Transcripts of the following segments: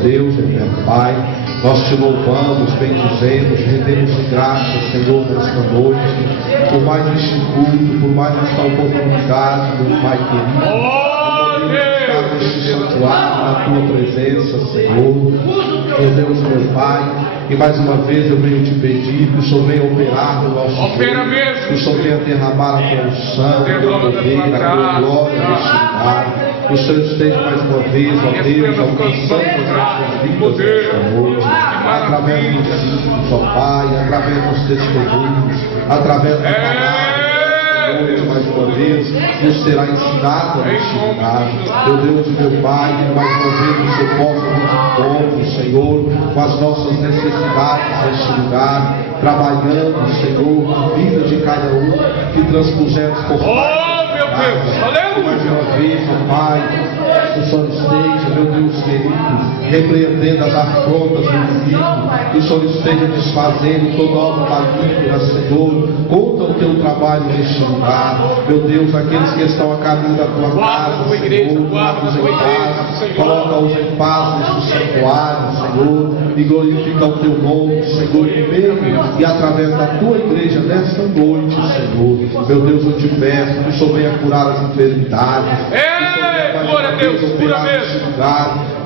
Deus, eterno Pai, nós te louvamos, bendizemos, rendemos graças, Senhor, nesta noite, por mais este culto, por mais esta oportunidade, meu Pai querido, de estar neste santuário, na tua presença, Senhor. Meu Deus, meu Pai, e mais uma vez eu venho te pedir que o Senhor venha operar no nosso corpo, que o Senhor venha derramar a tua unção, a tua poder, a tua glória neste lugar. Que o Senhor esteja mais uma vez, ó Deus, alcançando as nossas vidas nesta noite, através dos símbolos, ó Pai, através dos testemunhos, através da palavra. Mais uma vez, nos será ensinado neste lugar. Meu Deus e meu Pai, mais uma vez o Senhor possa nos encontrar, Senhor, com as nossas necessidades neste lugar, trabalhando, Senhor, a vida de cada um que transpusermos por Pai. Mais uma vez, ó Pai, que o Senhor esteja, meu Deus querido, repreendendo as afrontas do inimigo, que o Senhor esteja desfazendo toda obra maligna, Senhor, conta o teu trabalho neste lugar, meu Deus, aqueles que estão a caminho da tua casa, Senhor, guarda-os em paz, coloca-os em paz neste santuário, Senhor, e glorifica o teu nome, Senhor, no meio e através da tua igreja nesta noite, Senhor. Meu Deus, eu te peço que o Senhor venha curar as enfermidades, glória a Deus, cura mesmo.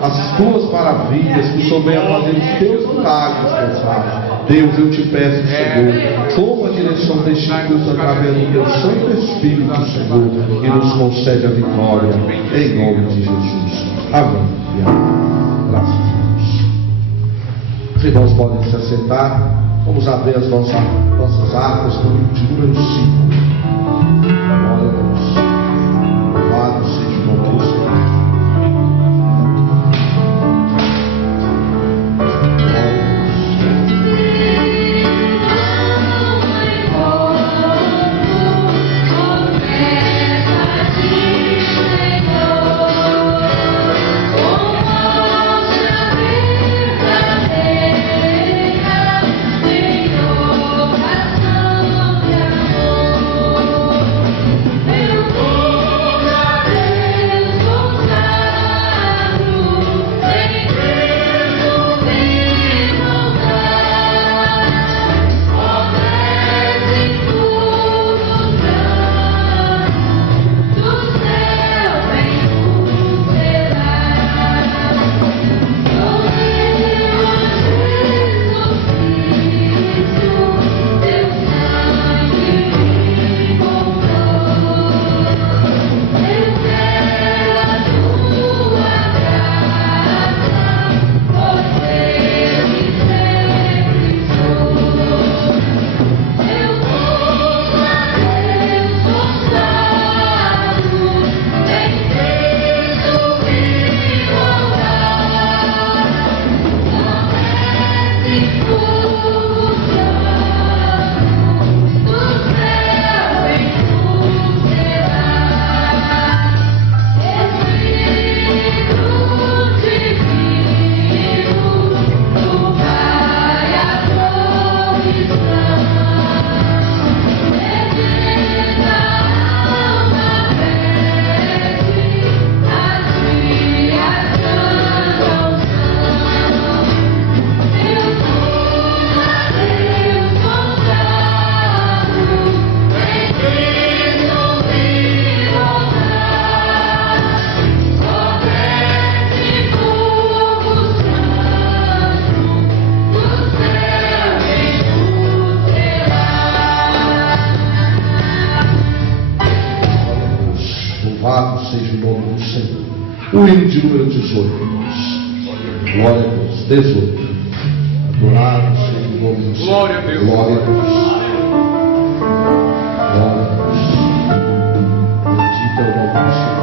As tuas maravilhas, que o Senhor venha fazer os teus milagres, meu Pai. Deus, eu te peço, Senhor, toma a direção deste culto através do teu Santo Espírito, Senhor, e nos concede a vitória, em nome de Jesus. Amém. Graças a Deus. Os irmãos podem se assentar. Vamos abrir as nossas harpas no livro de número 5. Glória a Deus. Louvado seja o nome do Senhor. O hino de número 18, irmãos. Glória a Deus. 18. Adorado seja o nome do Senhor. Glória a Deus. Glória a Deus. Glória a Deus. Bendito é o nome do Senhor.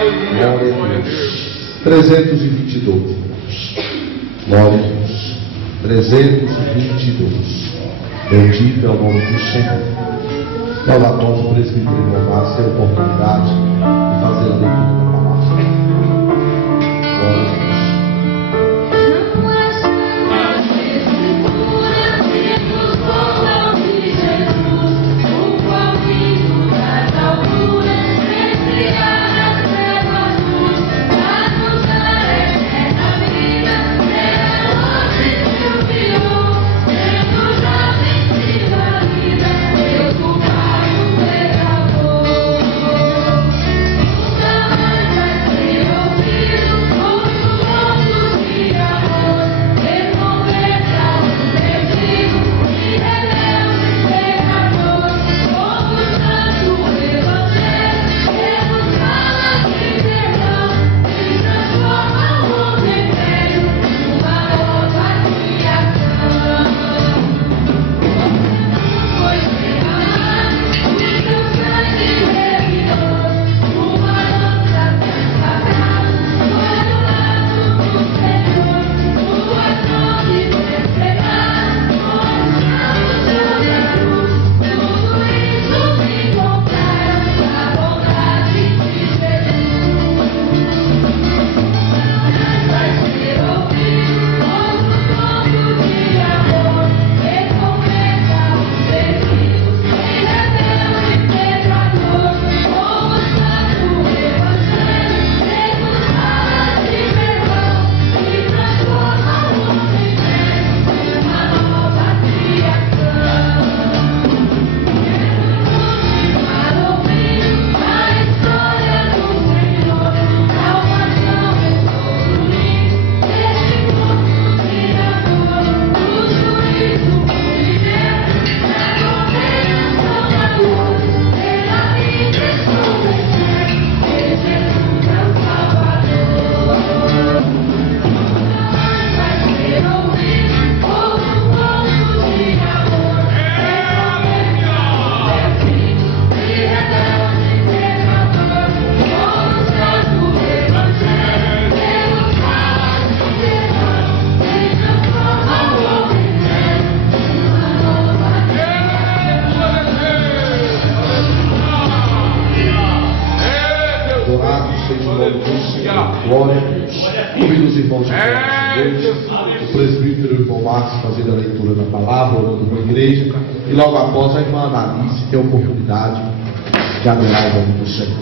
Aleluia. Glória a Deus. 322. Glória a Deus. 322. Bendito é o nome do Senhor. Logo após o presbítero irmão Márcio ter a oportunidade de fazer a leitura da palavra. Glória a Deus. Glória a Deus. Convido os irmãos de Deus, o presbítero irmão Márcio fazer a leitura da palavra, orando com a igreja, e logo após a irmã Analice ter a oportunidade de adorar o nome do Senhor.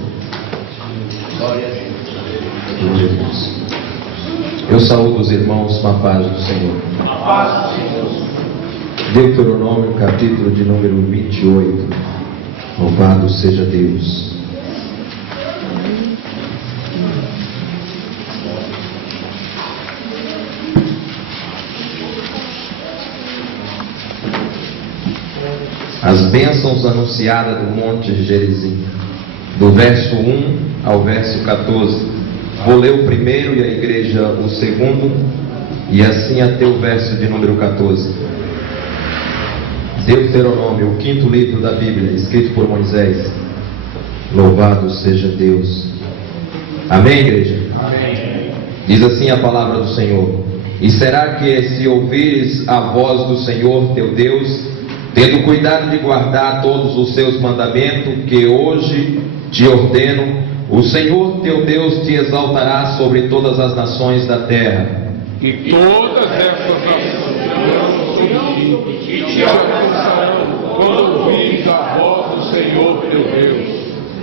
Glória a Deus. Eu saúdo os irmãos com a paz do Senhor. A paz do Senhor. Deuteronômio, capítulo de número 28. Louvado seja Deus. As bênçãos anunciadas do Monte Gerizim, do verso 1 ao verso 14. Vou ler o primeiro e a igreja o segundo, e assim até o verso de número 14. Deuteronômio, o quinto livro da Bíblia, escrito por Moisés. Louvado seja Deus. Amém, igreja? Amém. Diz assim a palavra do Senhor: E será que se ouvires a voz do Senhor teu Deus, tendo cuidado de guardar todos os seus mandamentos que hoje te ordeno, o Senhor teu Deus te exaltará sobre todas as nações da terra. E todas essas nações e te alcançarão quando ouvires a voz do Senhor teu Deus.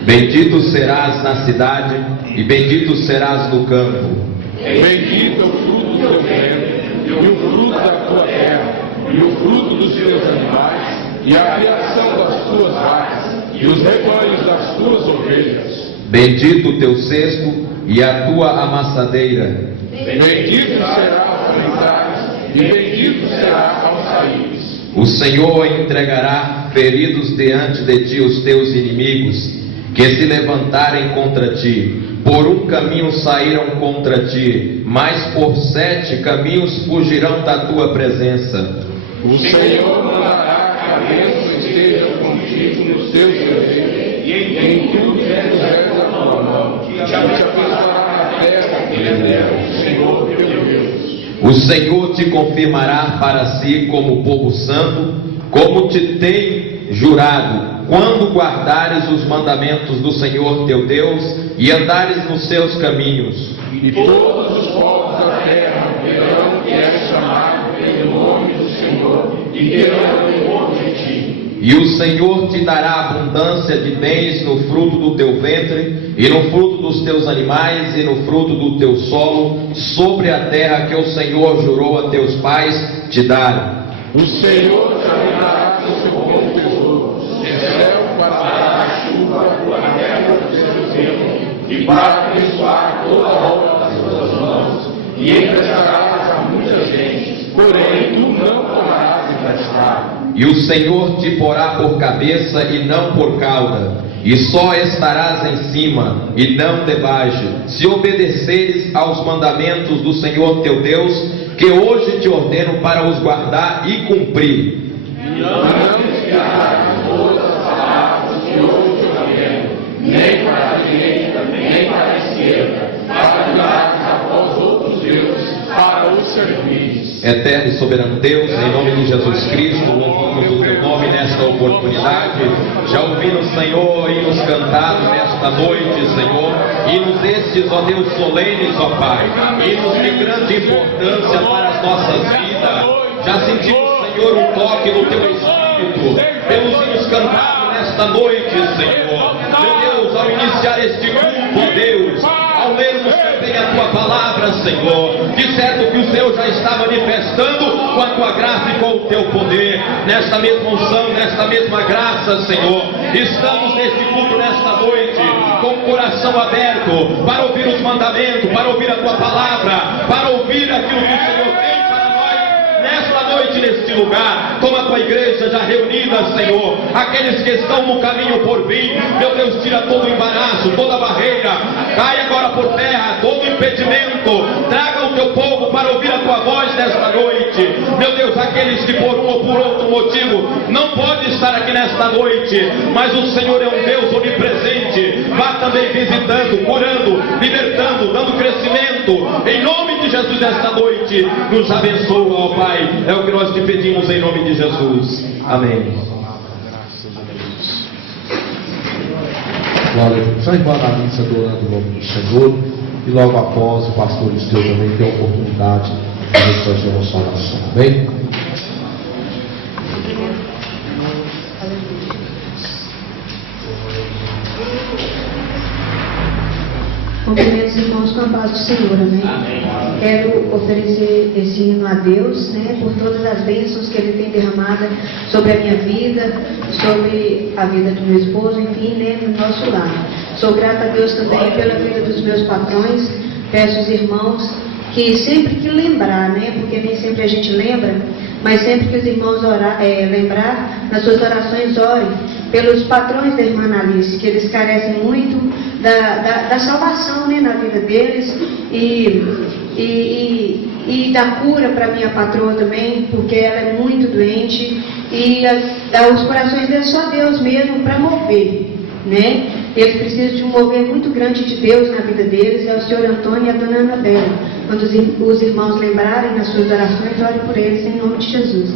Bendito serás na cidade e bendito serás no campo. Bendito é o fruto do teu ventre, e o fruto da tua terra, e o fruto dos teus animais, e a criação das tuas vacas, e os rebanhos das tuas ovelhas. Bendito o teu cesto e a tua amassadeira. Bendito será ao frentares, e bendito será ao saíres. O Senhor entregará feridos diante de ti os teus inimigos, que se levantarem contra ti. Por um caminho saíram contra ti, mas por 7 caminhos fugirão da tua presença. O Senhor mandará que a bênção esteja contigo nos teus caminhos, e em tudo que puseres a tua mão, e te abençoará na terra que lhe der o Senhor teu Deus. O Senhor te confirmará para si como povo santo, como te tem jurado, quando guardares os mandamentos do Senhor teu Deus e andares nos seus caminhos. E todos os povos da terra verão que és chamado pelo nome do Senhor e terão temor de ti. E o Senhor te dará abundância de bens no fruto do teu ventre, e no fruto dos teus animais, e no fruto do teu solo, sobre a terra que o Senhor jurou a teus pais te dar. O Senhor te abençoará com seu bom tesouro, do céu para dar a chuva para a terra do seu tempo, e para abençoar toda a obra das tuas mãos, e emprestarás a muita gente, porém tu não tomarás emprestado. E o Senhor te porá por cabeça e não por cauda, e só estarás em cima e não debaixo, se obedeceres aos mandamentos do Senhor teu Deus, que hoje te ordeno para os guardar e cumprir. E não desviarás todas as palavras que hoje te ordeno, nem para a direita, nem para a esquerda, para andares após outros deuses, para os servires. Eterno e soberano Deus, em nome de Jesus Cristo, louvamos o teu nome nesta oportunidade. Já ouvimos, Senhor, hinos cantados nesta noite, Senhor, hinos estes, ó Deus, solenes, ó Pai, hinos de grande importância para as nossas vidas. Já sentimos, Senhor, um toque no teu Espírito, pelos hinos cantados nesta noite, Senhor. Meu Deus, ao iniciar este culto, ó Deus, ao lermos também a tua palavra, Senhor, de certo que o Senhor já está manifestando com a tua graça e com o teu poder, nesta mesma unção, nesta mesma graça, Senhor. Estamos neste culto nesta noite, com o coração aberto, para ouvir os mandamentos, para ouvir a tua palavra, para ouvir aquilo que o Senhor tem para nós nesta noite, neste lugar, como a tua igreja já reunida, Senhor, aqueles que estão no caminho por vir, meu Deus, tira todo o embaraço, toda a barreira, cai agora por terra, todo impedimento, traga o teu povo para ouvir a tua voz nesta noite, meu Deus, aqueles que por um ou por outro motivo não podem estar aqui nesta noite, mas o Senhor é um Deus onipresente, vá também visitando, curando, libertando, dando crescimento, em nome de Jesus nesta noite, nos abençoa, ó Pai, é o que nós te pedimos em nome de Jesus, amém. Glória a Deus. Já embora adorando o nome do Senhor, e logo após o pastor Esteu também tem a oportunidade de fazer a nossa oração, amém? Cumprimento os irmãos com a paz do Senhor, amém? Quero oferecer esse hino a Deus, né, por todas as bênçãos que Ele tem derramado sobre a minha vida, sobre a vida do meu esposo, enfim, né, no nosso lar. Sou grata a Deus também pela vida dos meus patrões. Peço aos irmãos que sempre que lembrar, né, porque nem sempre a gente lembra, mas sempre que os irmãos lembrar, nas suas orações orem pelos patrões da irmã Alice, que eles carecem muito da salvação, né, na vida deles e da cura para minha patroa também, porque ela é muito doente e os corações deles só Deus mesmo para mover, né? Eles precisam de um mover muito grande de Deus na vida deles, é o senhor Antônio e a dona Anabela. Quando os irmãos lembrarem nas suas orações, orem por eles em nome de Jesus.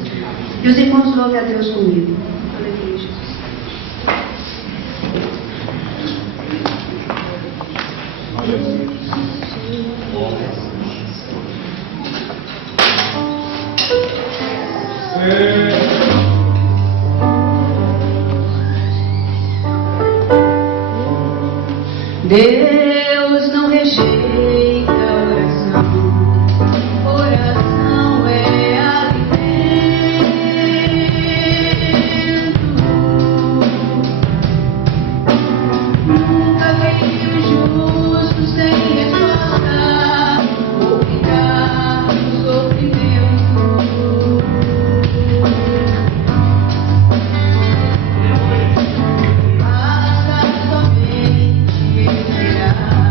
E os irmãos louvem a Deus comigo. Aleluia, Jesus. Deus não rejeita oração, oração é alimento. Nunca veio justo sem resposta, ou ficar no sofrimento. Basta somente esperar.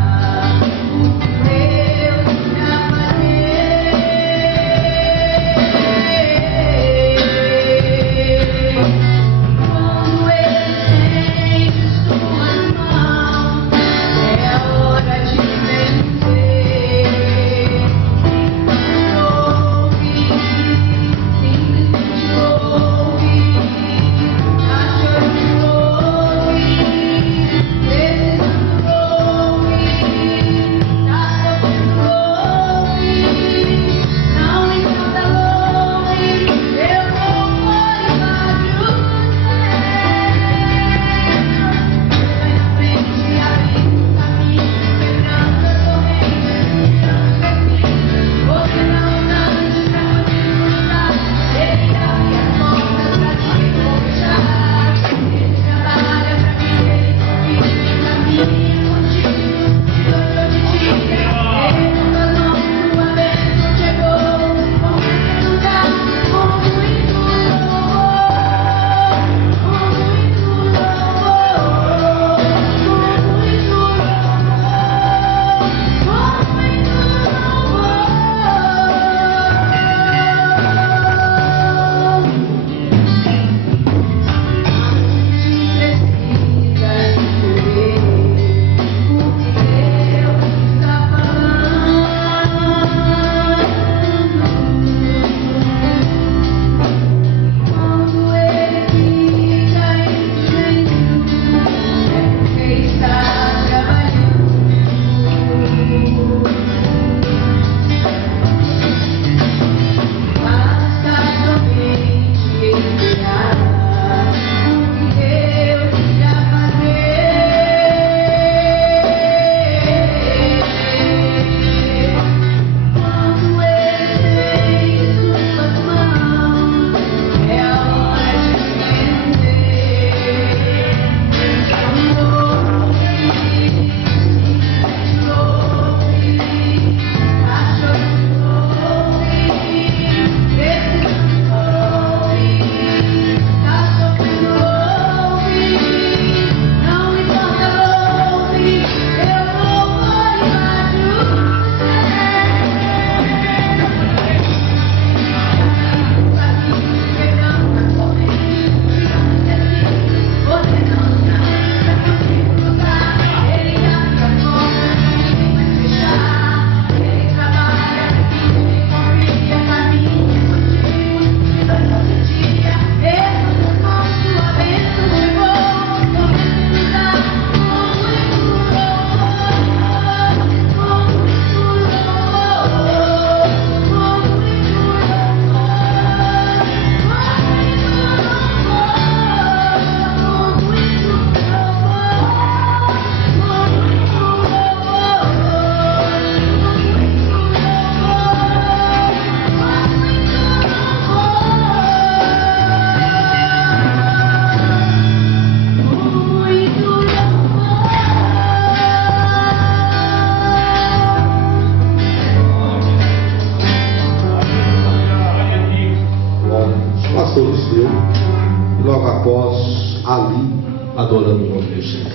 nome de Jesus.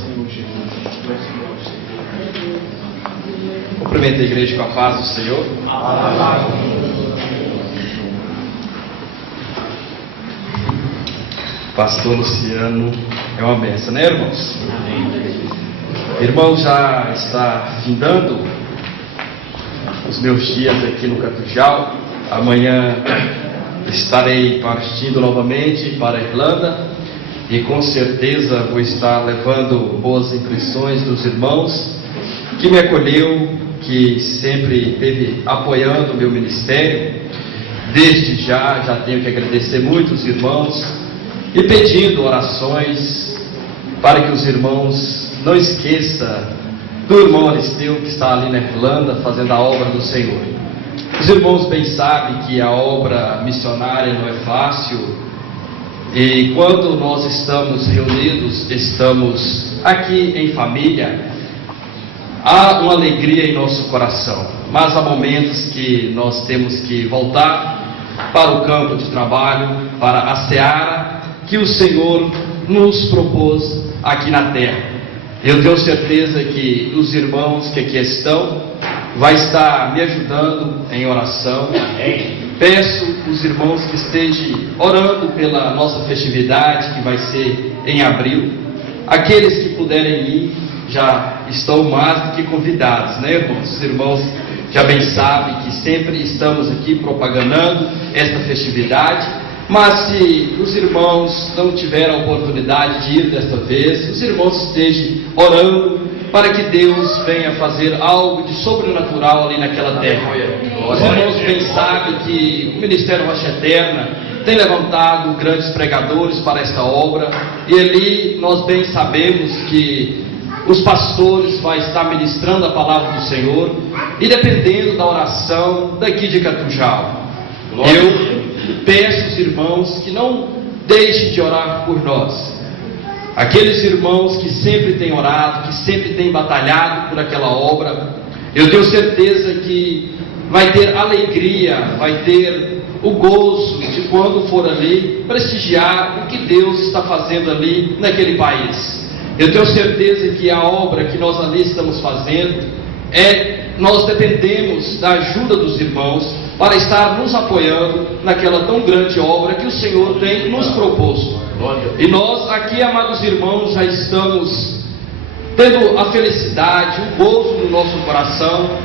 Cumprimento a igreja com a paz do Senhor. Pastor Luciano é uma bênção, né, irmãos? Irmão, já está findando os meus dias aqui no Catujal. Amanhã estarei partindo novamente para a Irlanda e com certeza vou estar levando boas impressões dos irmãos que me acolheu, que sempre esteve apoiando o meu ministério. Desde já tenho que agradecer muito os irmãos e pedindo orações para que os irmãos não esqueçam do irmão Aristeu, que está ali na Irlanda fazendo a obra do Senhor. Os irmãos bem sabem que a obra missionária não é fácil, e quando nós estamos reunidos, estamos aqui em família, há uma alegria em nosso coração, mas há momentos que nós temos que voltar para o campo de trabalho, para a seara que o Senhor nos propôs aqui na terra. Eu tenho certeza que os irmãos que aqui estão vai estar me ajudando em oração. Peço os irmãos que estejam orando pela nossa festividade, que vai ser em abril. Aqueles que puderem ir já estão mais do que convidados, né, irmãos? Os irmãos já bem sabem que sempre estamos aqui propagandando esta festividade. Mas se os irmãos não tiveram a oportunidade de ir desta vez, os irmãos estejam orando para que Deus venha fazer algo de sobrenatural ali naquela terra. Os irmãos bem sabem que o Ministério Rocha Eterna tem levantado grandes pregadores para esta obra, e ali nós bem sabemos que os pastores vão estar ministrando a palavra do Senhor, e dependendo da oração daqui de Catujal, eu peço aos irmãos que não deixem de orar por nós. Aqueles irmãos que sempre têm orado, que sempre têm batalhado por aquela obra, eu tenho certeza que vai ter alegria, vai ter o gozo de quando for ali prestigiar o que Deus está fazendo ali naquele país. Eu tenho certeza que a obra que nós ali estamos fazendo nós dependemos da ajuda dos irmãos para estar nos apoiando naquela tão grande obra que o Senhor tem nos proposto. E nós aqui, amados irmãos, já estamos tendo a felicidade, o gozo no nosso coração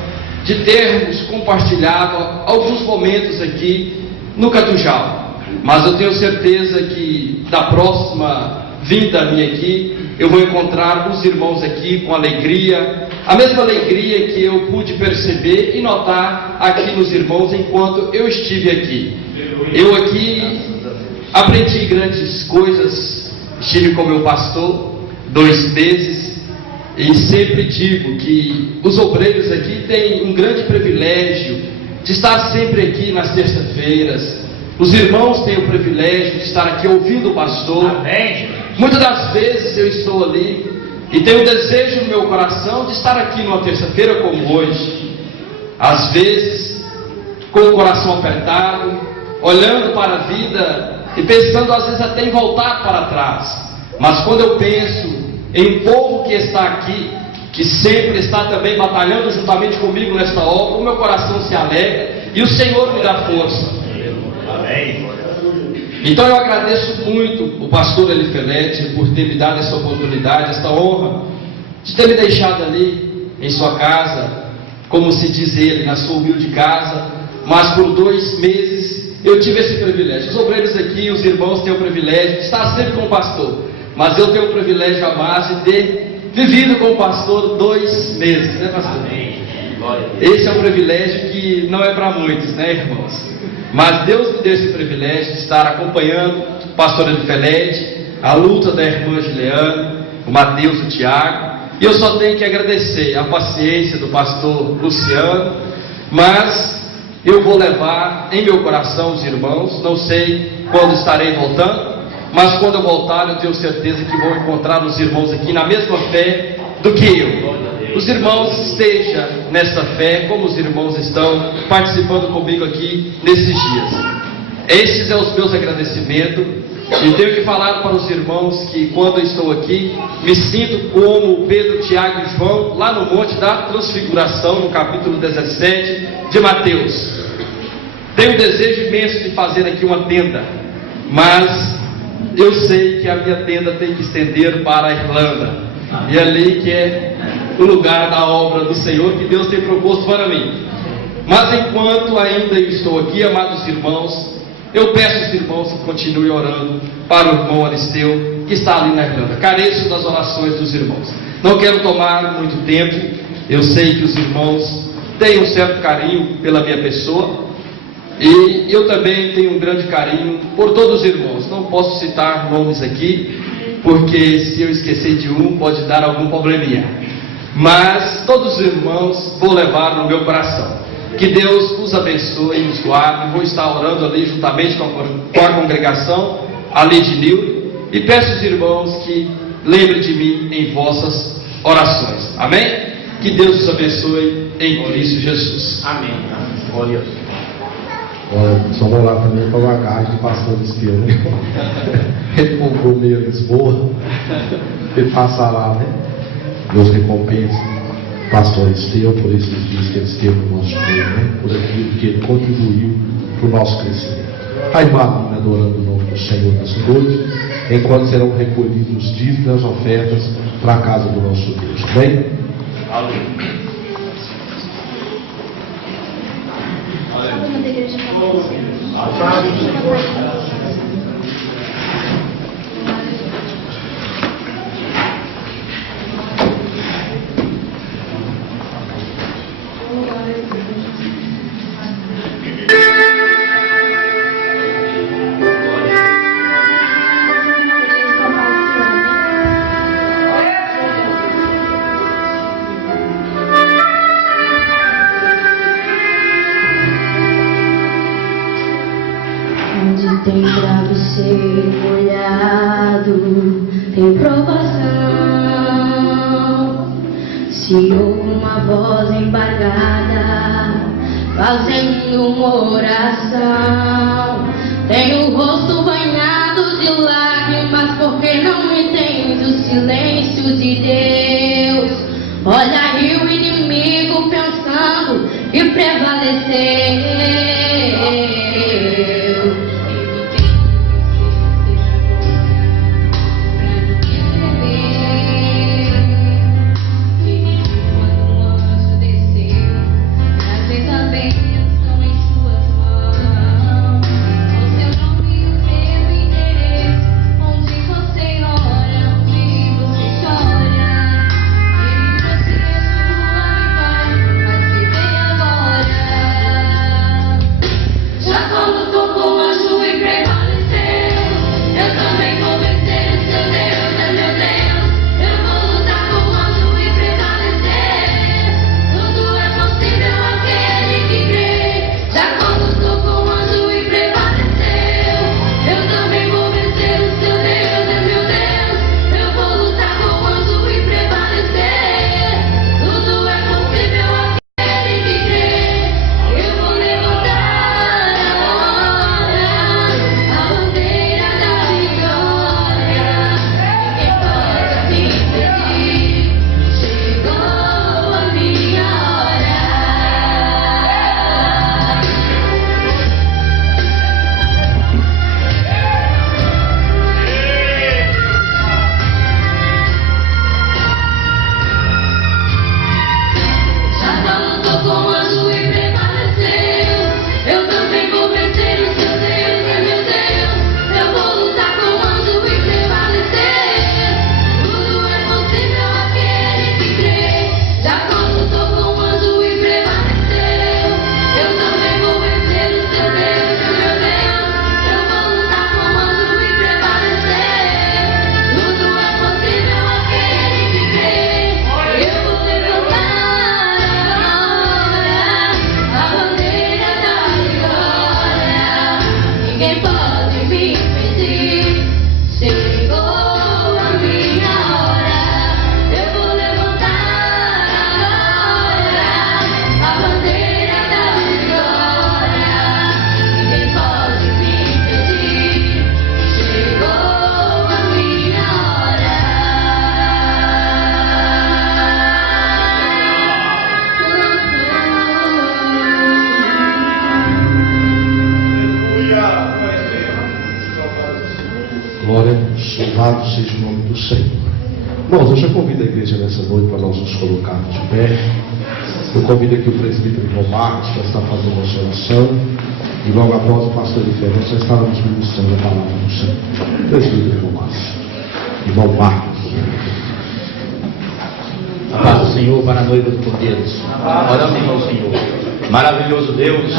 de termos compartilhado alguns momentos aqui no Catujal. Mas eu tenho certeza que da próxima vinda minha aqui, eu vou encontrar os irmãos aqui com alegria, a mesma alegria que eu pude perceber e notar aqui nos irmãos enquanto eu estive aqui. Eu aqui aprendi grandes coisas, estive com meu pastor 2 meses, e sempre digo que os obreiros aqui têm um grande privilégio de estar sempre aqui nas terças-feiras. Os irmãos têm o privilégio de estar aqui ouvindo o pastor. Amém. Muitas das vezes eu estou ali e tenho o desejo no meu coração de estar aqui numa terça-feira como hoje. Às vezes, com o coração apertado, olhando para a vida e pensando às vezes até em voltar para trás. Mas quando eu penso em um povo que está aqui, que sempre está também batalhando juntamente comigo nesta obra, o meu coração se alegra e o Senhor me dá força. Amém. Então eu agradeço muito o pastor Elifelete por ter me dado essa oportunidade, essa honra de ter me deixado ali em sua casa, como se diz ele, na sua humilde casa. Mas por 2 meses eu tive esse privilégio. Os obreiros aqui, os irmãos têm o privilégio de estar sempre com o pastor, mas eu tenho o privilégio a mais de ter vivido com o pastor 2 meses, né, pastor? Amém. Esse é um privilégio que não é para muitos, né, irmãos? Mas Deus me deu esse privilégio de estar acompanhando o pastor Elifelete, a luta da irmã Gileana, o Mateus, o Tiago, e eu só tenho que agradecer a paciência do pastor Luciano, mas eu vou levar em meu coração os irmãos. Não sei quando estarei voltando, mas quando eu voltar eu tenho certeza que vou encontrar os irmãos aqui na mesma fé do que eu. Os irmãos estejam nessa fé como os irmãos estão participando comigo aqui nesses dias. Esses são os meus agradecimentos. E tenho que falar para os irmãos que quando eu estou aqui, me sinto como Pedro, Tiago e João, lá no Monte da Transfiguração, no capítulo 17 de Mateus. Tenho um desejo imenso de fazer aqui uma tenda, mas eu sei que a minha tenda tem que estender para a Irlanda, e ali que é o lugar da obra do Senhor que Deus tem proposto para mim. Mas enquanto ainda eu estou aqui, amados irmãos, eu peço aos irmãos que continuem orando para o irmão Aristeu, que está ali na Irlanda. Careço das orações dos irmãos. Não quero tomar muito tempo. Eu sei que os irmãos têm um certo carinho pela minha pessoa, e eu também tenho um grande carinho por todos os irmãos. Não posso citar nomes aqui, porque se eu esquecer de um, pode dar algum probleminha. Mas todos os irmãos vou levar no meu coração. Que Deus os abençoe e nos guarde. Vou estar orando ali juntamente com a congregação ali de Nil, e peço aos irmãos que lembrem de mim em vossas orações. Amém? Que Deus os abençoe em Cristo Jesus. Amém. Glória a Deus. Olha, só vou lá também para a bagagem do pastor Esteu, né? Ele comprou meia Lisboa, ele passa lá, né? Deus recompensa o pastor Esteu por esses dias que ele esteve no nosso meio, né? Por aquilo que ele contribuiu para o nosso crescimento. A irmã adorando o nome do Senhor nessa noite, enquanto serão recolhidos os dízimos e as ofertas para a casa do nosso Deus. Bem? Aleluia. Tem travesseiro molhado, tem provação. Se ouve uma voz embargada, fazendo uma oração, tem o rosto banhado de lágrimas, porque não entende o silêncio de Deus. Olha aí o inimigo pensando em prevalecer. Onde você ora, onde você chora. Irmãos, eu já convido a igreja nessa noite para nós nos colocarmos de pé. Eu convido aqui o presbítero João Marcos para estar fazendo a sua oração. E logo após o pastor de fé, nós já estávamos ministrando a palavra do Senhor. Presbítero João Marcos. Irmão Marcos. A paz do Senhor para a noiva do Cordeiro. Oramos ao Senhor. Maravilhoso Deus,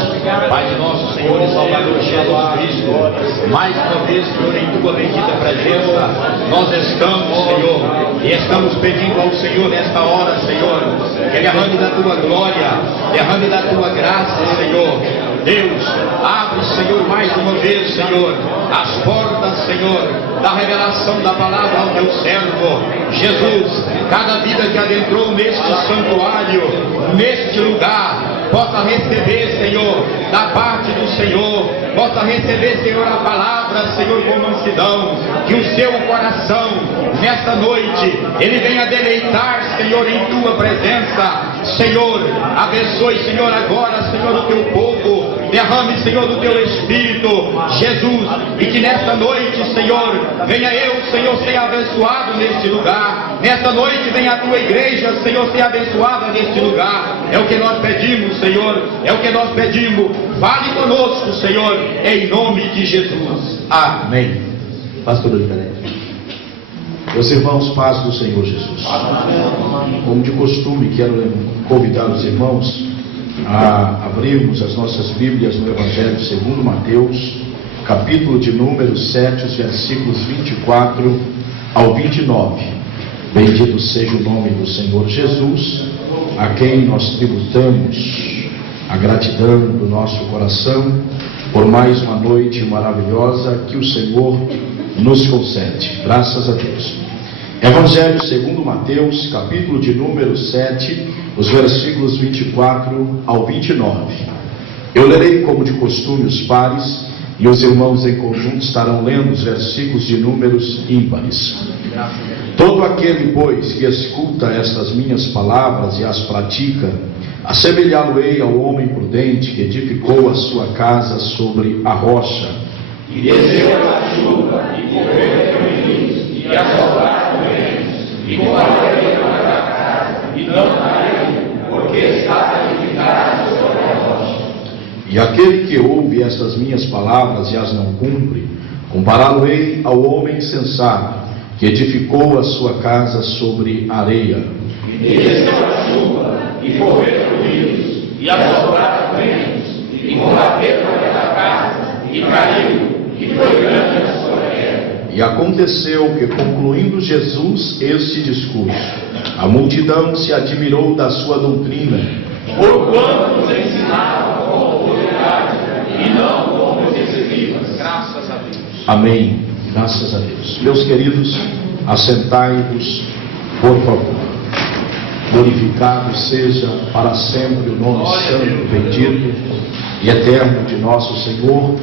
Pai de nosso Senhor e Salvador Jesus Cristo, mais uma vez, Senhor, em tua bendita presença, nós estamos, Senhor, e estamos pedindo ao Senhor nesta hora, Senhor, que derrame da tua glória, derrame da tua graça, Senhor. Deus, abre, Senhor, mais uma vez, Senhor, as portas, Senhor, da revelação da palavra ao teu servo, Jesus. Cada vida que adentrou neste santuário, neste lugar, possa receber, Senhor, da parte do Senhor, possa receber, Senhor, a palavra, Senhor, com mansidão, que o seu coração, nesta noite, ele venha deleitar, Senhor, em tua presença. Senhor, abençoe, Senhor, agora, Senhor, o teu povo, derrame, Senhor, do teu Espírito, Jesus, e que nesta noite, Senhor, venha eu, Senhor, ser abençoado neste lugar. Nesta noite venha a tua igreja, Senhor, ser abençoada neste lugar. É o que nós pedimos, Senhor, é o que nós pedimos. Fale conosco, Senhor, em nome de Jesus. Amém. Pastor Oliveira. Meus irmãos, paz do Senhor Jesus. Como de costume, quero convidar os irmãos a abrirmos as nossas Bíblias no Evangelho segundo Mateus, capítulo de número 7, os versículos 24 ao 29. Bendito seja o nome do Senhor Jesus, a quem nós tributamos a gratidão do nosso coração por mais uma noite maravilhosa que o Senhor nos concede. Graças a Deus. Evangelho segundo Mateus, capítulo de número 7, os versículos 24 ao 29. Eu lerei como de costume os pares, e os irmãos em conjunto estarão lendo os versículos de números ímpares. Todo aquele, pois, que escuta estas minhas palavras e as pratica, assemelhá-lo-ei ao homem prudente que edificou a sua casa sobre a rocha. E desceu a chuva, e correu redemoinhos, e assolaram ventos, e combateram contra a casa, e não caiu, porque estava edificada sobre a rocha. E aquele que ouve estas minhas palavras e as não cumpre, compará-lo-ei ao homem insensato, que edificou a sua casa sobre areia. E desceu a chuva, e correram rios, e assolaram ventos, e combateram contra a casa, e caiu, e foi grande a sua queda. E aconteceu que, concluindo Jesus este discurso, a multidão se admirou da sua doutrina, Porquanto nos ensinava com autoridade, e não com escribas. Graças a Deus. Amém. Graças a Deus. Meus queridos, assentai-vos, por favor. Glorificado seja para sempre o nome santo, bendito e eterno de nosso Senhor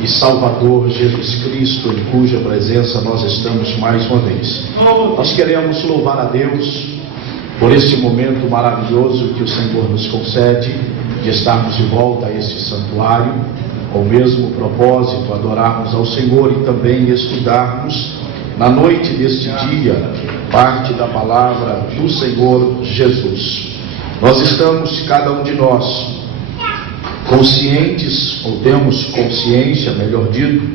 e Salvador Jesus Cristo, em cuja presença nós estamos mais uma vez. Nós queremos louvar a Deus por este momento maravilhoso que o Senhor nos concede de estarmos de volta a este santuário, com o mesmo propósito, adorarmos ao Senhor e também estudarmos na noite deste dia parte da palavra do Senhor Jesus. Nós estamos, cada um de nós, conscientes, ou temos consciência, melhor dito,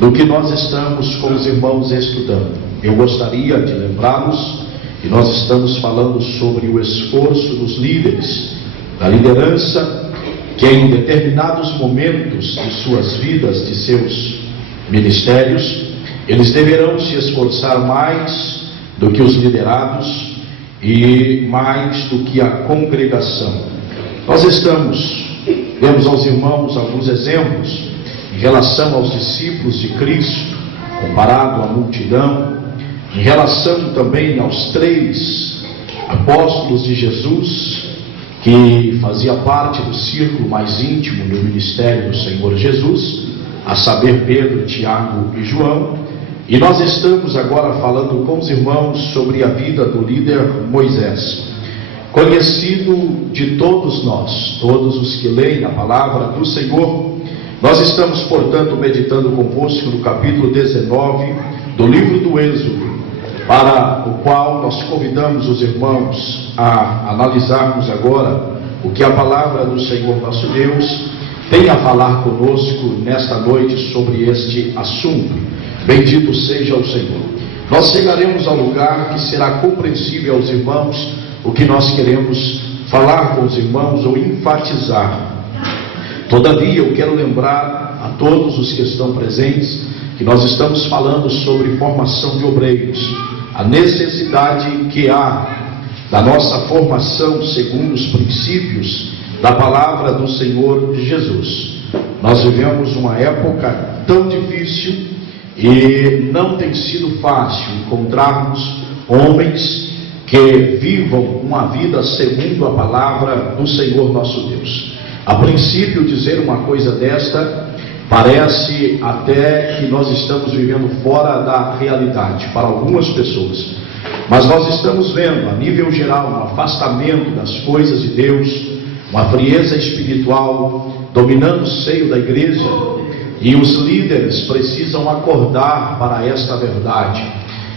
do que nós estamos com os irmãos estudando. Eu gostaria de lembrá-los que nós estamos falando sobre o esforço dos líderes, da liderança, que em determinados momentos de suas vidas, de seus ministérios, eles deverão se esforçar mais do que os liderados e mais do que a congregação. Nós vemos aos irmãos alguns exemplos em relação aos discípulos de Cristo, comparado à multidão, em relação também aos 3 apóstolos de Jesus, que fazia parte do círculo mais íntimo do ministério do Senhor Jesus, a saber, Pedro, Tiago e João. E nós estamos agora falando com os irmãos sobre a vida do líder Moisés, conhecido de todos nós, todos os que leem a palavra do Senhor. Nós estamos, portanto, meditando convosco no capítulo 19 do livro do Êxodo, para o qual nós convidamos os irmãos a analisarmos agora o que a palavra do Senhor nosso Deus tem a falar conosco nesta noite sobre este assunto. Bendito seja o Senhor. Nós chegaremos ao lugar que será compreensível aos irmãos o que nós queremos falar com os irmãos ou enfatizar. Todavia, eu quero lembrar a todos os que estão presentes que nós estamos falando sobre formação de obreiros, a necessidade que há da nossa formação segundo os princípios da palavra do Senhor Jesus. Nós vivemos uma época tão difícil e não tem sido fácil encontrarmos homens que vivam uma vida segundo a palavra do Senhor nosso Deus. A princípio, dizer uma coisa desta parece até que nós estamos vivendo fora da realidade para algumas pessoas, mas nós estamos vendo a nível geral um afastamento das coisas de Deus, uma frieza espiritual dominando o seio da igreja, e os líderes precisam acordar para esta verdade.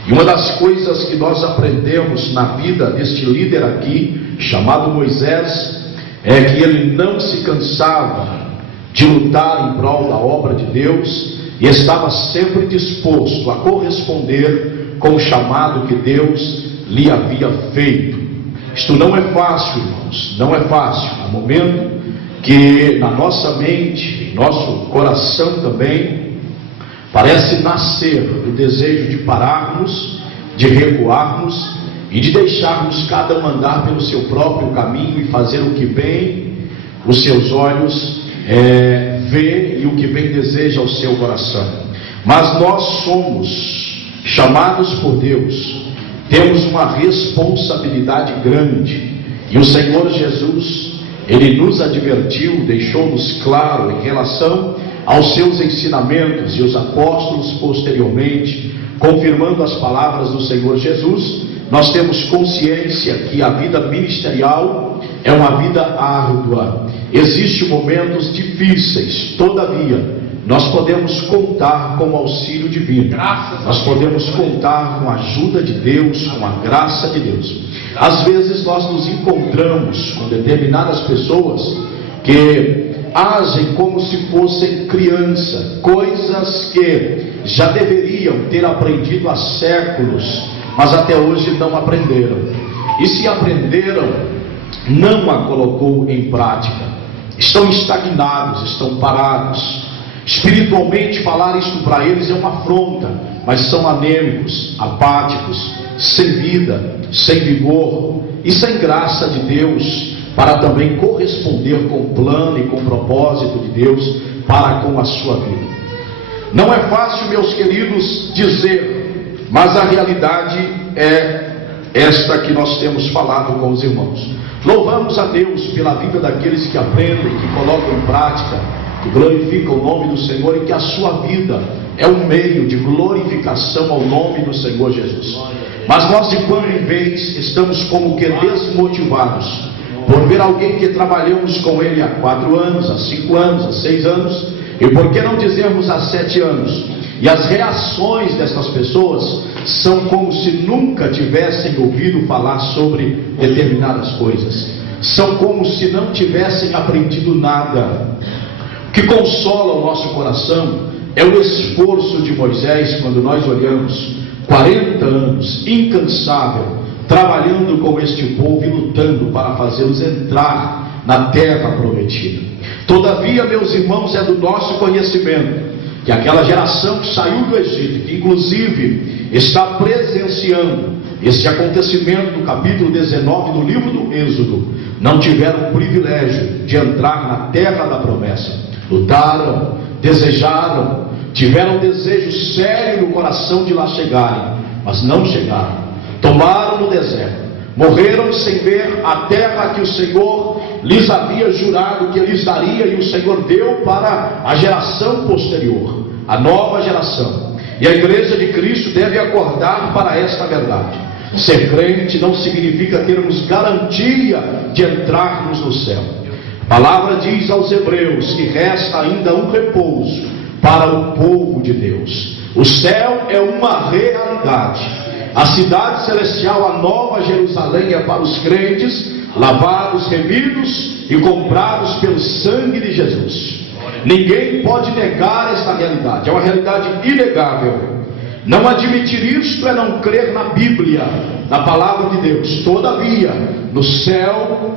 E uma das coisas que nós aprendemos na vida deste líder aqui, chamado Moisés, é que ele não se cansava de lutar em prol da obra de Deus e estava sempre disposto a corresponder com o chamado que Deus lhe havia feito. Isto não é fácil, irmãos, não é fácil. Há momento que na nossa mente, nosso coração também, parece nascer o desejo de pararmos, de recuarmos e de deixarmos cada um andar pelo seu próprio caminho e fazer o que bem os seus olhos vê e o que bem deseja o seu coração. Mas nós somos chamados por Deus, temos uma responsabilidade grande, e o Senhor Jesus, Ele nos advertiu, deixou-nos claro em relação aos seus ensinamentos, e os apóstolos posteriormente, confirmando as palavras do Senhor Jesus, nós temos consciência que a vida ministerial é uma vida árdua, existem momentos difíceis, todavia, nós podemos contar com o auxílio divino, nós podemos contar com a ajuda de Deus, com a graça de Deus. Às vezes nós nos encontramos com determinadas pessoas que agem como se fossem criança, coisas que já deveriam ter aprendido há séculos, mas até hoje não aprenderam, e se aprenderam, não a colocou em prática, estão estagnados, estão parados. Espiritualmente, falar isto para eles é uma afronta, mas são anêmicos, apáticos, sem vida, sem vigor e sem graça de Deus para também corresponder com o plano e com o propósito de Deus para com a sua vida. Não é fácil, meus queridos, dizer, mas a realidade é esta que nós temos falado com os irmãos. Louvamos a Deus pela vida daqueles que aprendem, que colocam em prática, que glorificam o nome do Senhor, e que a sua vida é um meio de glorificação ao nome do Senhor Jesus. Mas nós de quando em vez estamos como que desmotivados por ver alguém que trabalhamos com ele há 4 anos, há 5 anos, há 6 anos, e por que não dizermos há 7 anos, e as reações dessas pessoas são como se nunca tivessem ouvido falar sobre determinadas coisas, são como se não tivessem aprendido nada. O que consola o nosso coração é o esforço de Moisés, quando nós olhamos 40 anos, incansável, trabalhando com este povo e lutando para fazê-los entrar na terra prometida. Todavia, meus irmãos, é do nosso conhecimento que aquela geração que saiu do Egito, que inclusive está presenciando esse acontecimento do capítulo 19 do livro do Êxodo, não tiveram o privilégio de entrar na terra da promessa. Lutaram, desejaram, tiveram um desejo sério no coração de lá chegarem, mas não chegaram. Tomaram no deserto, morreram sem ver a terra que o Senhor lhes havia jurado que lhes daria, e o Senhor deu para a geração posterior, a nova geração. E a igreja de Cristo deve acordar para esta verdade. Ser crente não significa termos garantia de entrarmos no céu. A palavra diz aos Hebreus que resta ainda um repouso para o povo de Deus. O céu é uma realidade, A cidade celestial, a nova Jerusalém, é para os crentes, lavados, remidos e comprados pelo sangue de Jesus. Ninguém pode negar esta realidade, é uma realidade inegável. Não admitir isto é não crer na Bíblia, na palavra de Deus. Todavia, no céu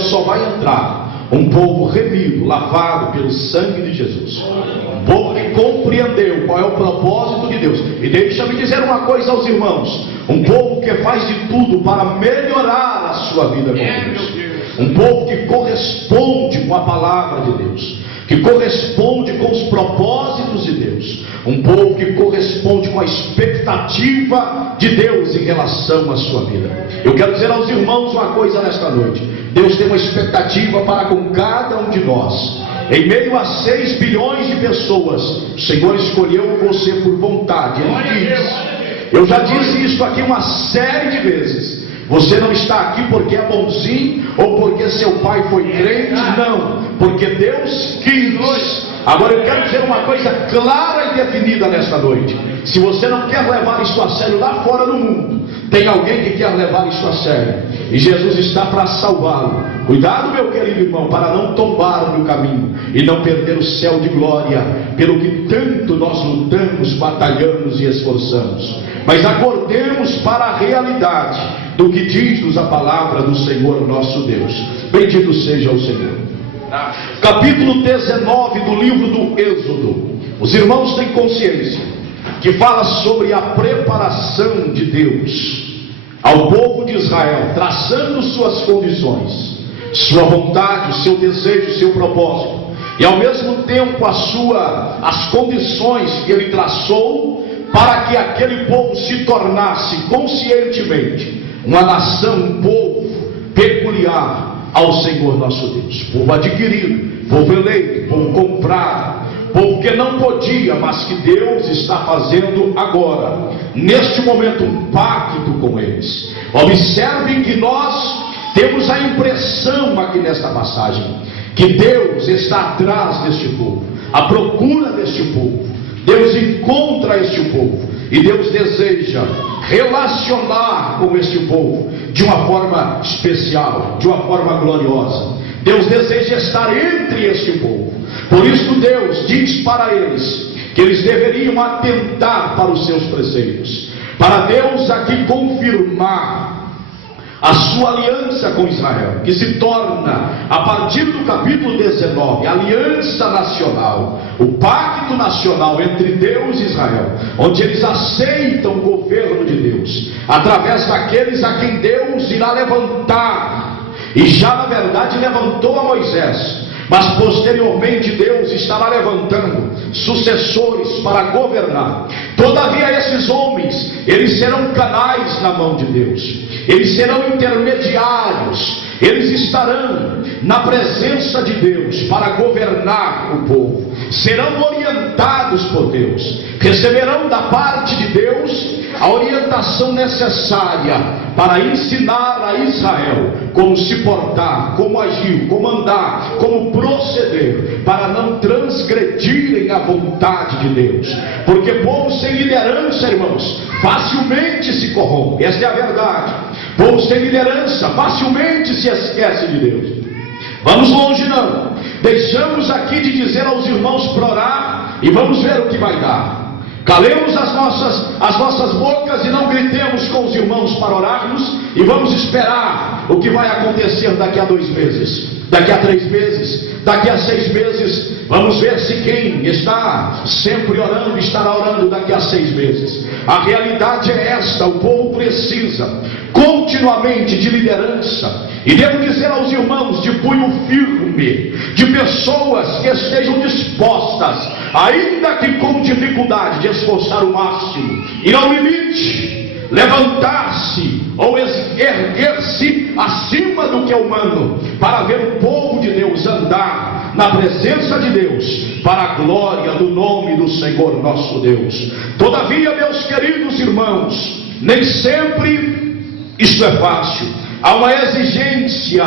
só vai entrar um povo remido, lavado pelo sangue de Jesus. Um povo que compreendeu qual é o propósito de Deus. E deixa-me dizer uma coisa aos irmãos: um povo que faz de tudo para melhorar a sua vida com Deus. Um povo que corresponde com a palavra de Deus, que corresponde com os propósitos de Deus. Um povo que corresponde com a expectativa de Deus em relação à sua vida. Eu quero dizer aos irmãos uma coisa nesta noite: Deus tem uma expectativa para com cada um de nós. Em meio a 6 bilhões de pessoas, o Senhor escolheu você por vontade. Ele diz, eu já disse isso aqui uma série de vezes: você não está aqui porque é bonzinho ou porque seu pai foi crente, não, porque Deus quis. Agora eu quero dizer uma coisa clara e definida nesta noite: se você não quer levar isso a sério lá fora no mundo, tem alguém que quer levar isso a sério, e Jesus está para salvá-lo. Cuidado, meu querido irmão, para não tombar no caminho e não perder o céu de glória, pelo que tanto nós lutamos, batalhamos e esforçamos. Mas acordemos para a realidade do que diz-nos a palavra do Senhor nosso Deus. Bendito seja o Senhor. Capítulo 19 do livro do Êxodo. Os irmãos têm consciência que fala sobre a preparação de Deus ao povo de Israel, traçando suas condições, sua vontade, o seu desejo, o seu propósito, e ao mesmo tempo as condições que ele traçou para que aquele povo se tornasse conscientemente uma nação, um povo peculiar ao Senhor nosso Deus. Povo adquirido, povo eleito, povo comprado, povo que não podia, mas que Deus está fazendo agora, neste momento, um pacto com eles. Observem que nós temos a impressão aqui nesta passagem que Deus está atrás deste povo, à procura deste povo. Deus encontra este povo e Deus deseja relacionar com este povo de uma forma especial, de uma forma gloriosa. Deus deseja estar entre este povo. Por isso Deus diz para eles que eles deveriam atentar para os seus preceitos, para Deus aqui confirmar a sua aliança com Israel, que se torna, a partir do capítulo 19, a aliança nacional, o pacto nacional entre Deus e Israel, onde eles aceitam o governo de Deus, através daqueles a quem Deus irá levantar, e já na verdade levantou a Moisés, mas posteriormente Deus estará levantando sucessores para governar. Todavia esses homens, eles serão canais na mão de Deus, eles serão intermediários, eles estarão na presença de Deus para governar o povo, serão orientados por Deus, receberão da parte de Deus a orientação necessária para ensinar a Israel como se portar, como agir, como andar, como proceder, para não transgredirem a vontade de Deus, porque povo sem liderança, irmãos, facilmente se corrompe. Esta é a verdade. Povo sem liderança facilmente se esquece de Deus. Vamos longe não, deixamos aqui de dizer aos irmãos para orar e vamos ver o que vai dar. Calemos as nossas bocas e não gritemos com os irmãos para orarmos, e vamos esperar o que vai acontecer daqui a 2 meses, daqui a 3 meses, daqui a 6 meses. Vamos ver se quem está sempre orando estará orando daqui a 6 meses. A realidade é esta: o povo precisa continuamente de liderança, e devo dizer aos irmãos de punho firme, de pessoas que estejam dispostas, ainda que com dificuldade, de esforçar o máximo, ir ao limite, levantar-se ou erguer-se acima do que é humano, para ver o povo de Deus andar na presença de Deus, para a glória do nome do Senhor nosso Deus. Todavia, meus queridos irmãos, nem sempre isto é fácil. Há uma exigência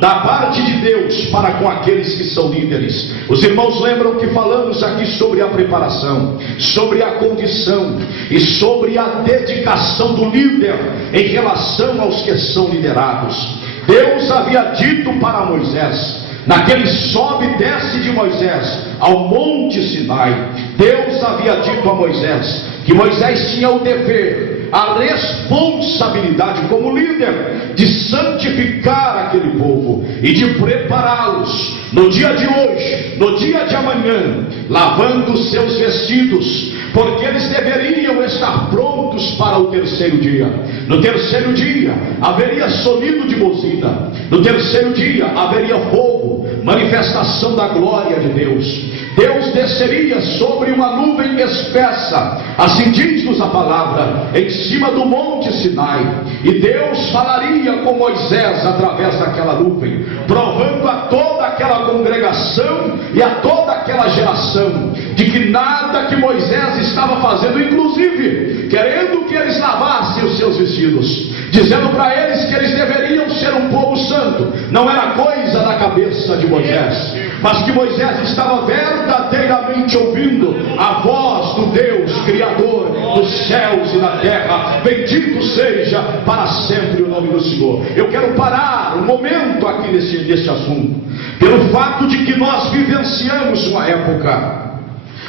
da parte de Deus para com aqueles que são líderes. Os irmãos lembram que falamos aqui sobre a preparação, sobre a condição e sobre a dedicação do líder em relação aos que são liderados. Deus havia dito para Moisés, naquele sobe e desce de Moisés ao monte Sinai, Deus havia dito a Moisés que Moisés tinha o dever, a responsabilidade como líder de santificar aquele povo e de prepará-los no dia de hoje, no dia de amanhã, lavando os seus vestidos, porque eles deveriam estar prontos para o terceiro dia. No terceiro dia haveria sonido de buzina, no terceiro dia haveria fogo, manifestação da glória de Deus. Deus desceria sobre uma nuvem espessa, assim diz-nos a palavra, em cima do monte Sinai, e Deus falaria com Moisés através daquela nuvem, provando a toda aquela congregação e a toda aquela geração de que nada que Moisés estava fazendo, inclusive querendo que eles lavassem os seus vestidos, dizendo para eles que eles deveriam ser um povo santo, não era coisa da cabeça de Moisés, mas que Moisés estava verdadeiramente ouvindo a voz do Deus Criador dos céus e da terra. Bendito seja para sempre o nome do Senhor. Eu quero parar um momento aqui nesse assunto, pelo fato de que nós vivenciamos uma época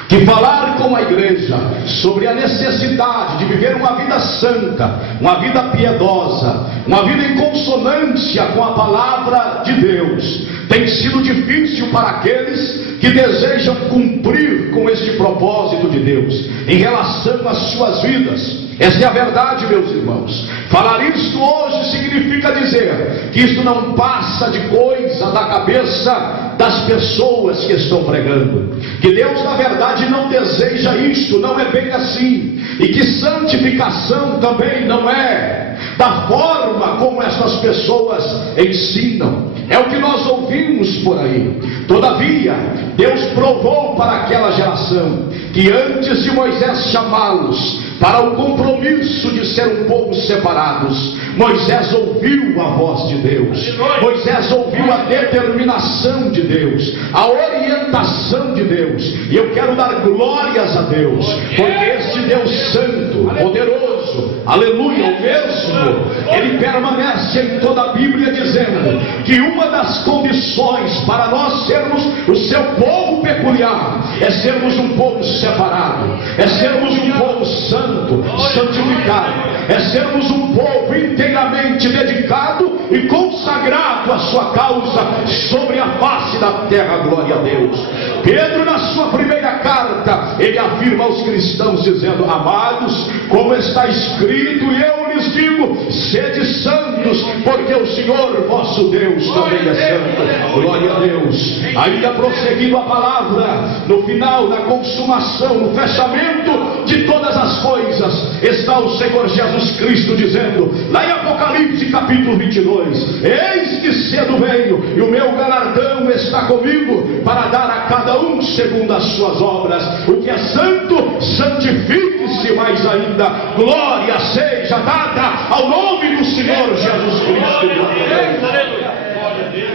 que falar com a igreja sobre a necessidade de viver uma vida santa, uma vida piedosa, uma vida em consonância com a palavra de Deus, tem sido difícil para aqueles que desejam cumprir com este propósito de Deus em relação às suas vidas. Essa é a verdade, meus irmãos. Falar isto hoje significa dizer que isto não passa de coisa da cabeça das pessoas que estão pregando, que Deus na verdade não deseja isto, não é bem assim, e que santificação também não é da forma como essas pessoas ensinam. É o que nós ouvimos por aí. Todavia, Deus provou para aquela geração que antes de Moisés chamá-los para o compromisso de ser um povo separados, Moisés ouviu a voz de Deus, Moisés ouviu a determinação de Deus, a orientação de Deus, e eu quero dar glórias a Deus, porque este Deus santo, poderoso, aleluia, o mesmo, ele permanece em toda a Bíblia dizendo que uma das condições para nós sermos o seu povo peculiar é sermos um povo separado, é sermos um povo santo, santificado, é sermos um povo inteiramente dedicado e consagrado à sua causa sobre a face da terra. Glória a Deus. Pedro, na sua primeira carta, ele afirma aos cristãos dizendo: amados, como está escrito, e eu lhes digo, sede santos, porque o Senhor vosso Deus também é santo. Glória a Deus. Ainda prosseguindo a palavra, no final da consumação, no fechamento de todas as coisas, está o Senhor Jesus Cristo dizendo, lá em Apocalipse capítulo 22, eis que cedo venho, e o meu galardão está comigo, para dar a cada um segundo as suas obras. O que é santo, santifique-se mais ainda. Glória seja dada ao nome do Senhor Jesus Cristo.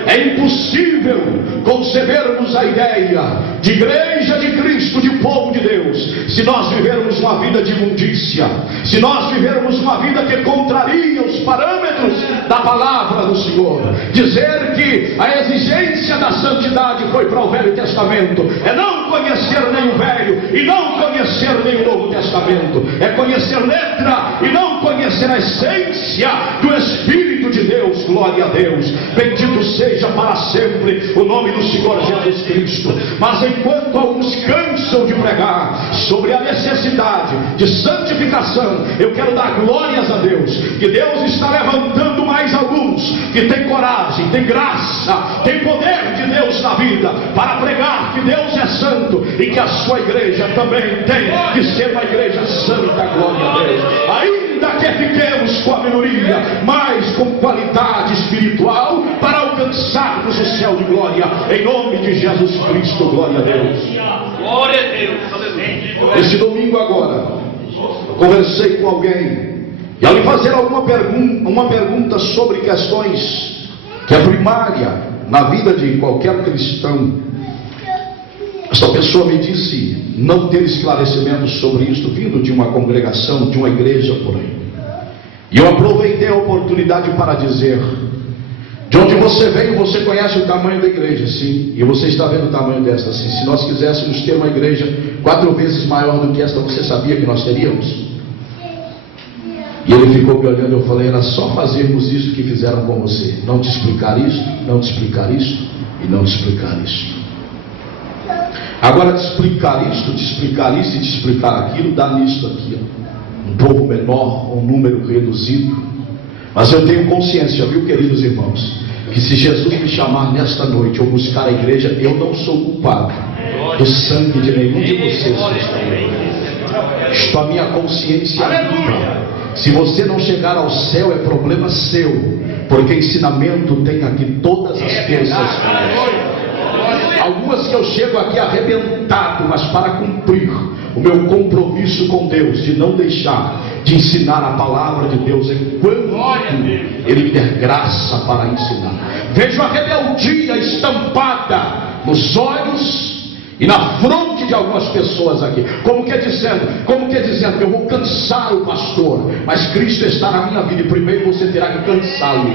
É impossível concebermos a ideia de igreja de Cristo, de povo de Deus, se nós vivermos uma vida de imundícia, se nós vivermos uma vida que contraria os parâmetros da palavra do Senhor. Dizer que a exigência da santidade foi para o Velho Testamento é não conhecer nem o Velho e não conhecer nem o Novo Testamento, é conhecer letra e não conhecer a essência do Espírito de Deus. Glória a Deus. Bendito seja para sempre o nome do Senhor Jesus Cristo. Mas enquanto alguns cansam de pregar sobre a necessidade de santificação, eu quero dar glórias a Deus, que Deus está levantando mais alguns que tem coragem, tem graça, tem poder de Deus na vida, para pregar que Deus é santo e que a sua igreja também tem que ser uma igreja santa. Glória a Deus. Ainda que fiquemos com a minoria, mas com qualidade espiritual, para alcançarmos o céu de glória, em nome de Jesus Cristo. Glória a Deus. Glória a Deus. Este domingo agora, conversei com alguém E ao lhe fazer uma pergunta sobre questões que é primária na vida de qualquer cristão, esta pessoa me disse não ter esclarecimento sobre isto vindo de uma congregação, de uma igreja por aí. E eu aproveitei a oportunidade para dizer: de onde você veio, você conhece o tamanho da igreja, sim, e você está vendo o tamanho desta, sim. Se nós quiséssemos ter uma igreja 4 vezes maior do que esta, você sabia que nós teríamos? E ele ficou me olhando, eu falei: era só fazermos isso que fizeram com você, não te explicar isto, não te explicar isto e não te explicar isto. Agora te explicar isto, te explicar isso e te explicar aquilo, dá nisto aqui, ó. Um povo menor, um número reduzido. Mas eu tenho consciência, viu, queridos irmãos, que se Jesus me chamar nesta noite ou buscar a igreja, eu não sou culpado do sangue de nenhum de vocês que estão aí. Estou a minha consciência limpa. Se você não chegar ao céu, é problema seu, porque ensinamento tem aqui todas as terças-feiras. Algumas que eu chego aqui arrebentado, mas para cumprir o meu compromisso com Deus, de não deixar de ensinar a palavra de Deus enquanto Ele me der graça para ensinar. Vejo a rebeldia estampada nos olhos e na fronte de algumas pessoas aqui, como que dizendo, eu vou cansar o pastor, mas Cristo está na minha vida e primeiro você terá que cansá-lo.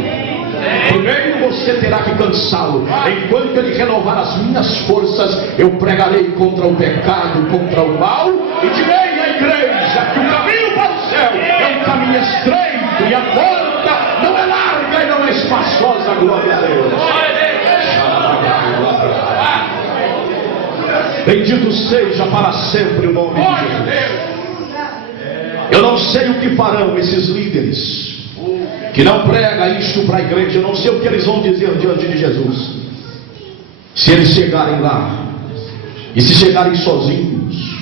Primeiro você terá que cansá-lo. Enquanto Ele renovar as minhas forças, eu pregarei contra o pecado, contra o mal, e direi à igreja que o caminho para o céu é um caminho estreito e a porta não é larga e não é espaçosa. Glória a Deus. Bendito seja para sempre o nome de Jesus. Eu não sei o que farão esses líderes que não prega isto para a igreja. Eu não sei o que eles vão dizer diante de Jesus, se eles chegarem lá e se chegarem sozinhos,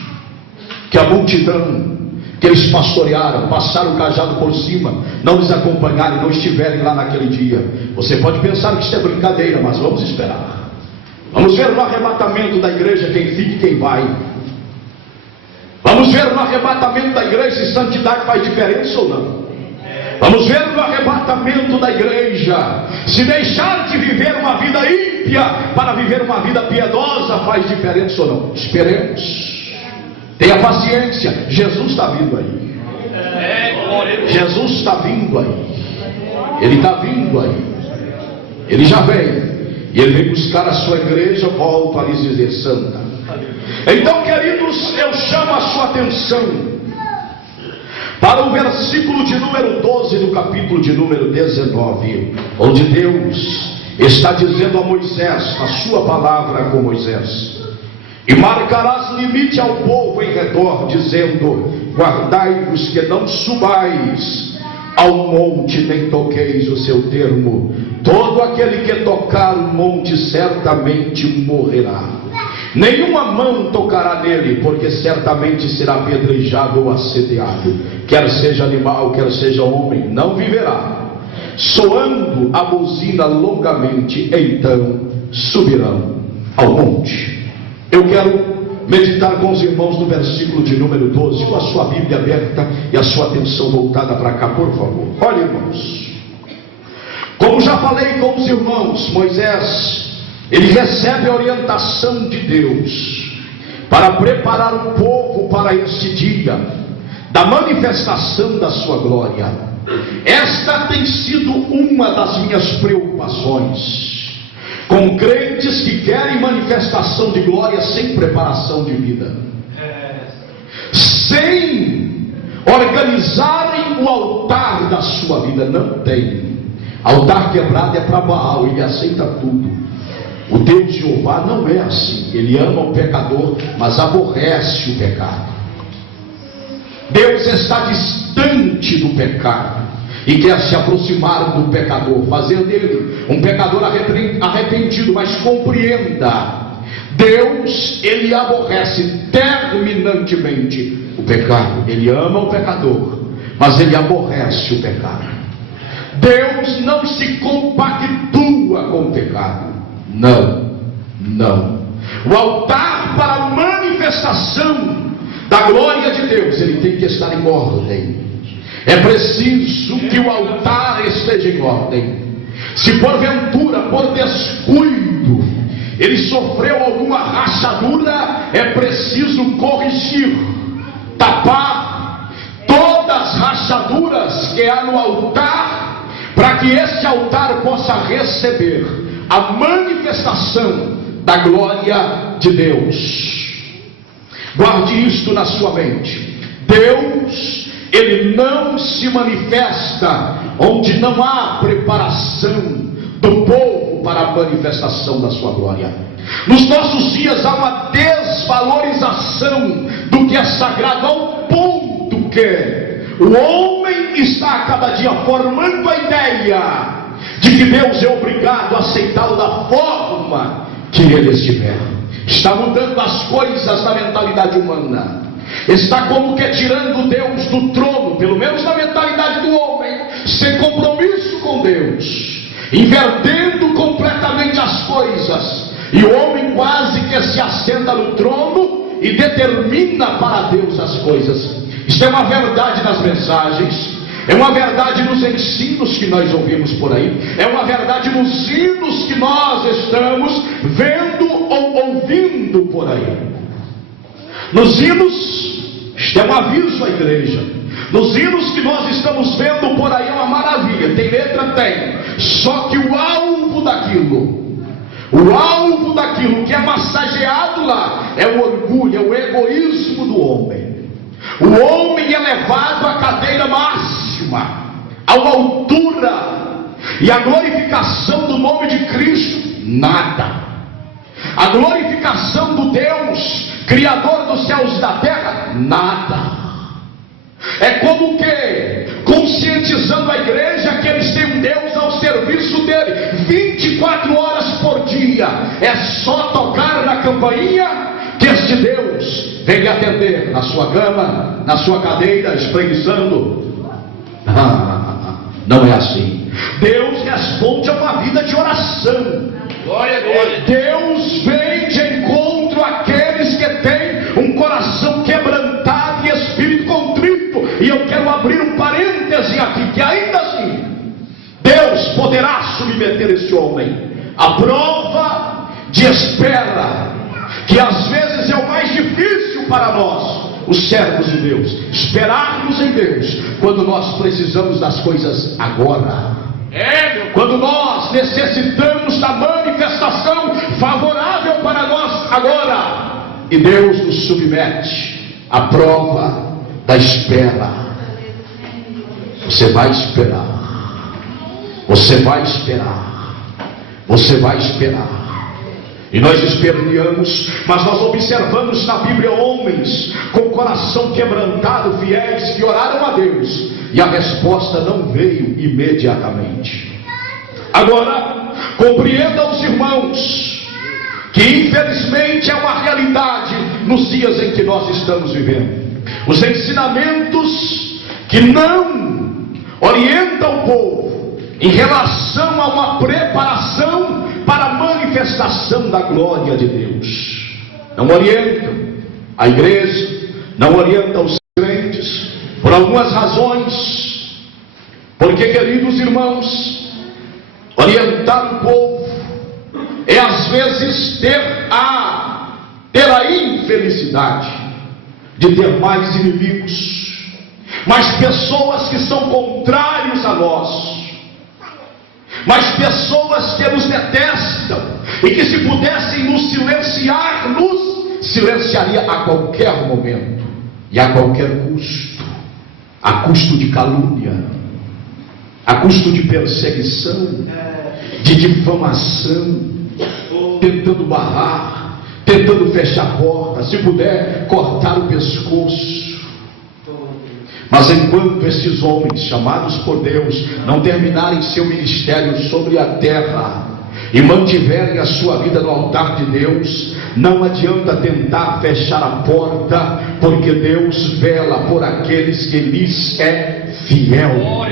que a multidão que eles pastorearam, passaram o cajado por cima, não lhes acompanharem, não estiverem lá naquele dia. Você pode pensar que isso é brincadeira, mas vamos esperar. Vamos ver no arrebatamento da igreja quem fica e quem vai. Vamos ver no arrebatamento da igreja se santidade faz diferença ou não. Vamos ver no arrebatamento da igreja se deixar de viver uma vida ímpia para viver uma vida piedosa faz diferença ou não. Esperemos. Tenha paciência. Jesus está vindo aí. Jesus está vindo aí. Ele está vindo aí. Ele já veio. E Ele vem buscar a sua igreja. Volto a lhes dizer, santa. Então, queridos, eu chamo a sua atenção para o versículo de número 12 do capítulo de número 19, onde Deus está dizendo a Moisés, a sua palavra com Moisés: e marcarás limite ao povo em redor, dizendo: guardai-vos que não subais ao monte, nem toqueis o seu termo. Todo aquele que tocar o monte certamente morrerá. Nenhuma mão tocará nele, porque certamente será apedrejado ou assediado. Quer seja animal, quer seja homem, não viverá. Soando a buzina longamente, então subirão ao monte. Eu quero meditar com os irmãos no versículo de número 12, com a sua Bíblia aberta e a sua atenção voltada para cá, por favor. Olha, irmãos, como já falei com os irmãos, Moisés, ele recebe a orientação de Deus para preparar o povo para este dia da manifestação da sua glória. Esta tem sido uma das minhas preocupações com crentes que querem manifestação de glória sem preparação de vida, sem organizarem o altar da sua vida. Não tem. Altar quebrado é para Baal, ele aceita tudo. O Deus Jeová não é assim. Ele ama o pecador, mas aborrece o pecado. Deus está distante do pecado e quer se aproximar do pecador, fazer dele um pecador arrependido. Mas compreenda, Deus, ele aborrece terminantemente o pecado. Ele ama o pecador, mas ele aborrece o pecado. Deus não se compactua com o pecado. Não, não. O altar para a manifestação da glória de Deus, ele tem que estar em ordem. é preciso que o altar esteja em ordem. Se porventura, por descuido, ele sofreu alguma rachadura, é preciso corrigir, tapar todas as rachaduras que há no altar, para que este altar possa receber a manifestação da glória de Deus. Guarde isto na sua mente. Deus, ele não se manifesta onde não há preparação do povo para a manifestação da sua glória. Nos nossos dias há uma desvalorização do que é sagrado, ao ponto que o homem está a cada dia formando a ideia de que Deus é obrigado a aceitá-lo da forma que ele estiver. Está mudando as coisas na mentalidade humana. Está como que tirando Deus do trono, pelo menos na mentalidade do homem, sem compromisso com Deus, invertendo completamente as coisas, e o homem quase que se assenta no trono e determina para Deus as coisas. Isto é uma verdade nas mensagens, é uma verdade nos ensinos que nós ouvimos por aí, é uma verdade nos hinos que nós estamos vendo ou ouvindo por aí. Nos hinos, isto é um aviso à igreja. Nos hinos que nós estamos vendo por aí é uma maravilha, tem letra? Tem. Só que o alvo daquilo que é massageado lá é o orgulho, é o egoísmo do homem. O homem é levado à cadeira máxima, a uma altura, e a glorificação do nome de Cristo, nada. A glorificação do Deus Criador dos céus e da terra, nada. É como que conscientizando a igreja que eles têm um Deus ao serviço dele 24 horas por dia. É só tocar na campainha que este Deus vem lhe atender na sua cama, na sua cadeira, espreguiçando. Não é assim. Deus responde a uma vida de oração. Glória a Deus. Deus vem de encontro àqueles que têm um coração quebrantado e espírito contrito. E eu quero abrir um parêntese aqui, que ainda assim Deus poderá submeter esse homem à prova de espera, que às vezes é o mais difícil para nós, os servos de Deus, esperarmos em Deus quando nós precisamos das coisas agora. Quando nós necessitamos da manifestação favorável para nós agora, e Deus nos submete à prova da espera. Você vai esperar, você vai esperar, você vai esperar. E nós esperneamos, mas nós observamos na Bíblia homens com o coração quebrantado, fiéis, que oraram a Deus, e a resposta não veio imediatamente. Agora, compreendam os irmãos, que infelizmente é uma realidade nos dias em que nós estamos vivendo. Os ensinamentos que não orientam o povo em relação a uma preparação para a manifestação da glória de Deus. Não orientam a igreja, não orientam os crentes, por algumas razões. Porque, queridos irmãos, orientar o povo é às vezes ter a infelicidade de ter mais inimigos, mais pessoas que são contrários a nós, mas pessoas que nos detestam, e que se pudessem nos silenciar, nos silenciaria a qualquer momento e a qualquer custo, a custo de calúnia, a custo de perseguição, de difamação, tentando barrar, tentando fechar a porta, se puder cortar o pescoço. Mas enquanto esses homens chamados por Deus não terminarem seu ministério sobre a terra e mantiverem a sua vida no altar de Deus, não adianta tentar fechar a porta, porque Deus vela por aqueles que lhes é fiel.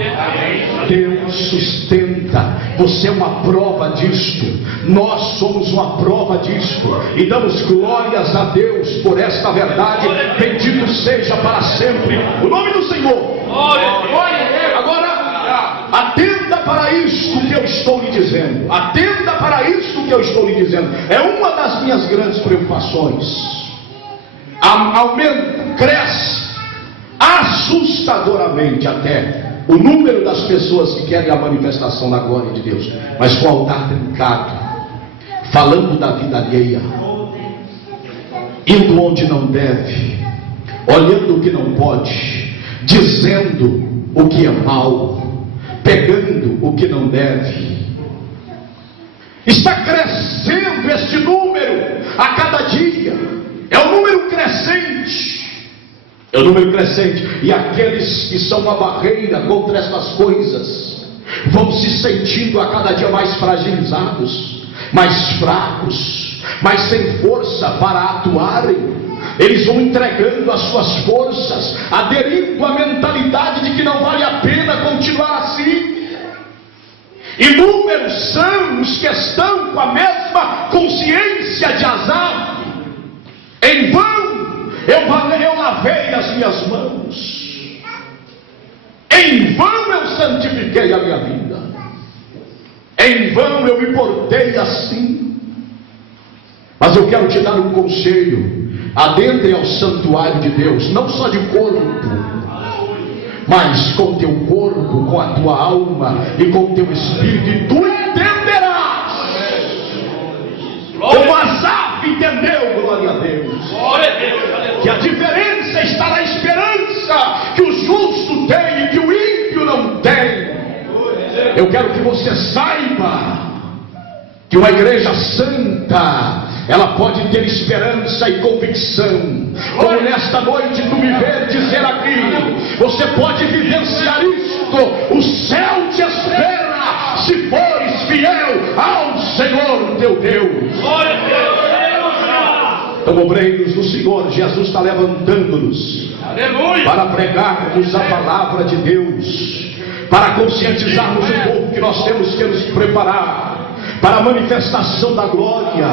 Deus sustenta. Você é uma prova disto. Nós somos uma prova disto, e damos glórias a Deus por esta verdade. Bendito seja para sempre o nome do Senhor. Agora, atenda para isto que eu estou lhe dizendo. Atenda para isto que eu estou lhe dizendo. É uma das minhas grandes preocupações. Aumenta, cresce assustadoramente até o número das pessoas que querem a manifestação da glória de Deus, mas com o altar trincado, falando da vida alheia, indo onde não deve, olhando o que não pode, dizendo o que é mal, pegando o que não deve. Está crescendo este número a cada dia. É um número crescente. É um número crescente. E aqueles que são uma barreira contra estas coisas vão se sentindo a cada dia mais fragilizados, mais fracos, mais sem força para atuarem. Eles vão entregando as suas forças, aderindo à mentalidade de que não vale a pena continuar assim. Inúmeros são os que estão com a mesma consciência de Asaf. Em vão eu lavei as minhas mãos, em vão eu santifiquei a minha vida, em vão eu me portei assim. Mas eu quero te dar um conselho: adentre ao santuário de Deus, não só de corpo, mas com teu corpo, com a tua alma e com o teu espírito, e tu entenderás, como Asaf entendeu, glória a Deus, que a diferença está na esperança que o justo tem e que o ímpio não tem. Eu quero que você saiba que uma igreja santa, ela pode ter esperança e convicção. Como nesta noite tu me vês dizer aqui, você pode vivenciar isto. O céu te espera se fores fiel ao Senhor teu Deus. Então, obreiros do Senhor, Jesus está levantando-nos para pregarmos a palavra de Deus, para conscientizarmos o povo que nós temos que nos preparar para a manifestação da glória,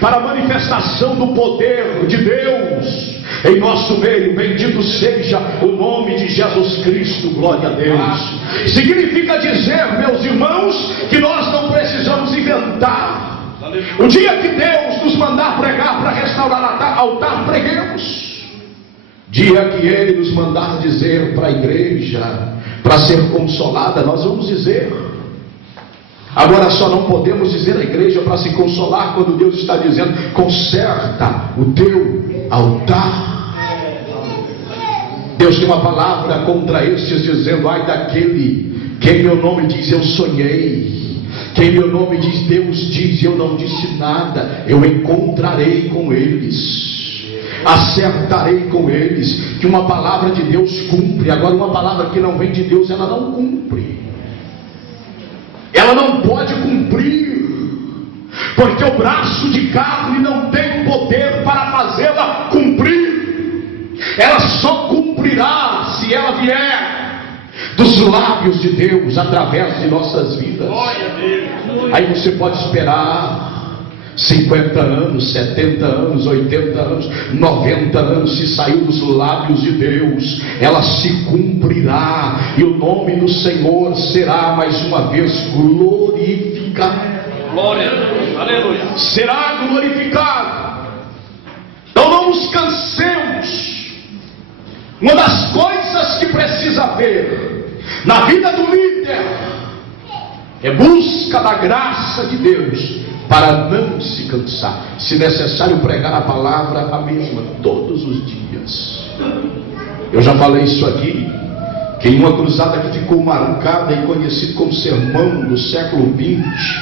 para a manifestação do poder de Deus em nosso meio. Bendito seja o nome de Jesus Cristo, glória a Deus. Significa dizer, meus irmãos, que nós não precisamos inventar. O dia que Deus nos mandar pregar para restaurar altar, preguemos. Dia que Ele nos mandar dizer para a igreja, para ser consolada, nós vamos dizer. Agora só não podemos dizer à igreja para se consolar quando Deus está dizendo: conserta o teu altar. Deus tem uma palavra contra estes, dizendo: ai daquele que em meu nome diz eu sonhei, que em meu nome diz Deus diz eu não disse nada. Eu encontrarei com eles, acertarei com eles. Que uma palavra de Deus cumpre. Agora uma palavra que não vem de Deus, ela não cumpre. Ela não pode cumprir, porque o braço de carne não tem poder para fazê-la cumprir. Ela só cumprirá se ela vier dos lábios de Deus, através de nossas vidas. Aí você pode esperar 50 anos, 70 anos, 80 anos, 90 anos. Se saiu dos lábios de Deus, ela se cumprirá, e o nome do Senhor será mais uma vez glorificado. Glória, aleluia. Será glorificado. Então não nos cansemos. Uma das coisas que precisa haver na vida do líder é busca da graça de Deus, para não se cansar. Se necessário, pregar a palavra a mesma todos os dias. Eu já falei isso aqui, que em uma cruzada que ficou marcada e conhecida como sermão do século XX,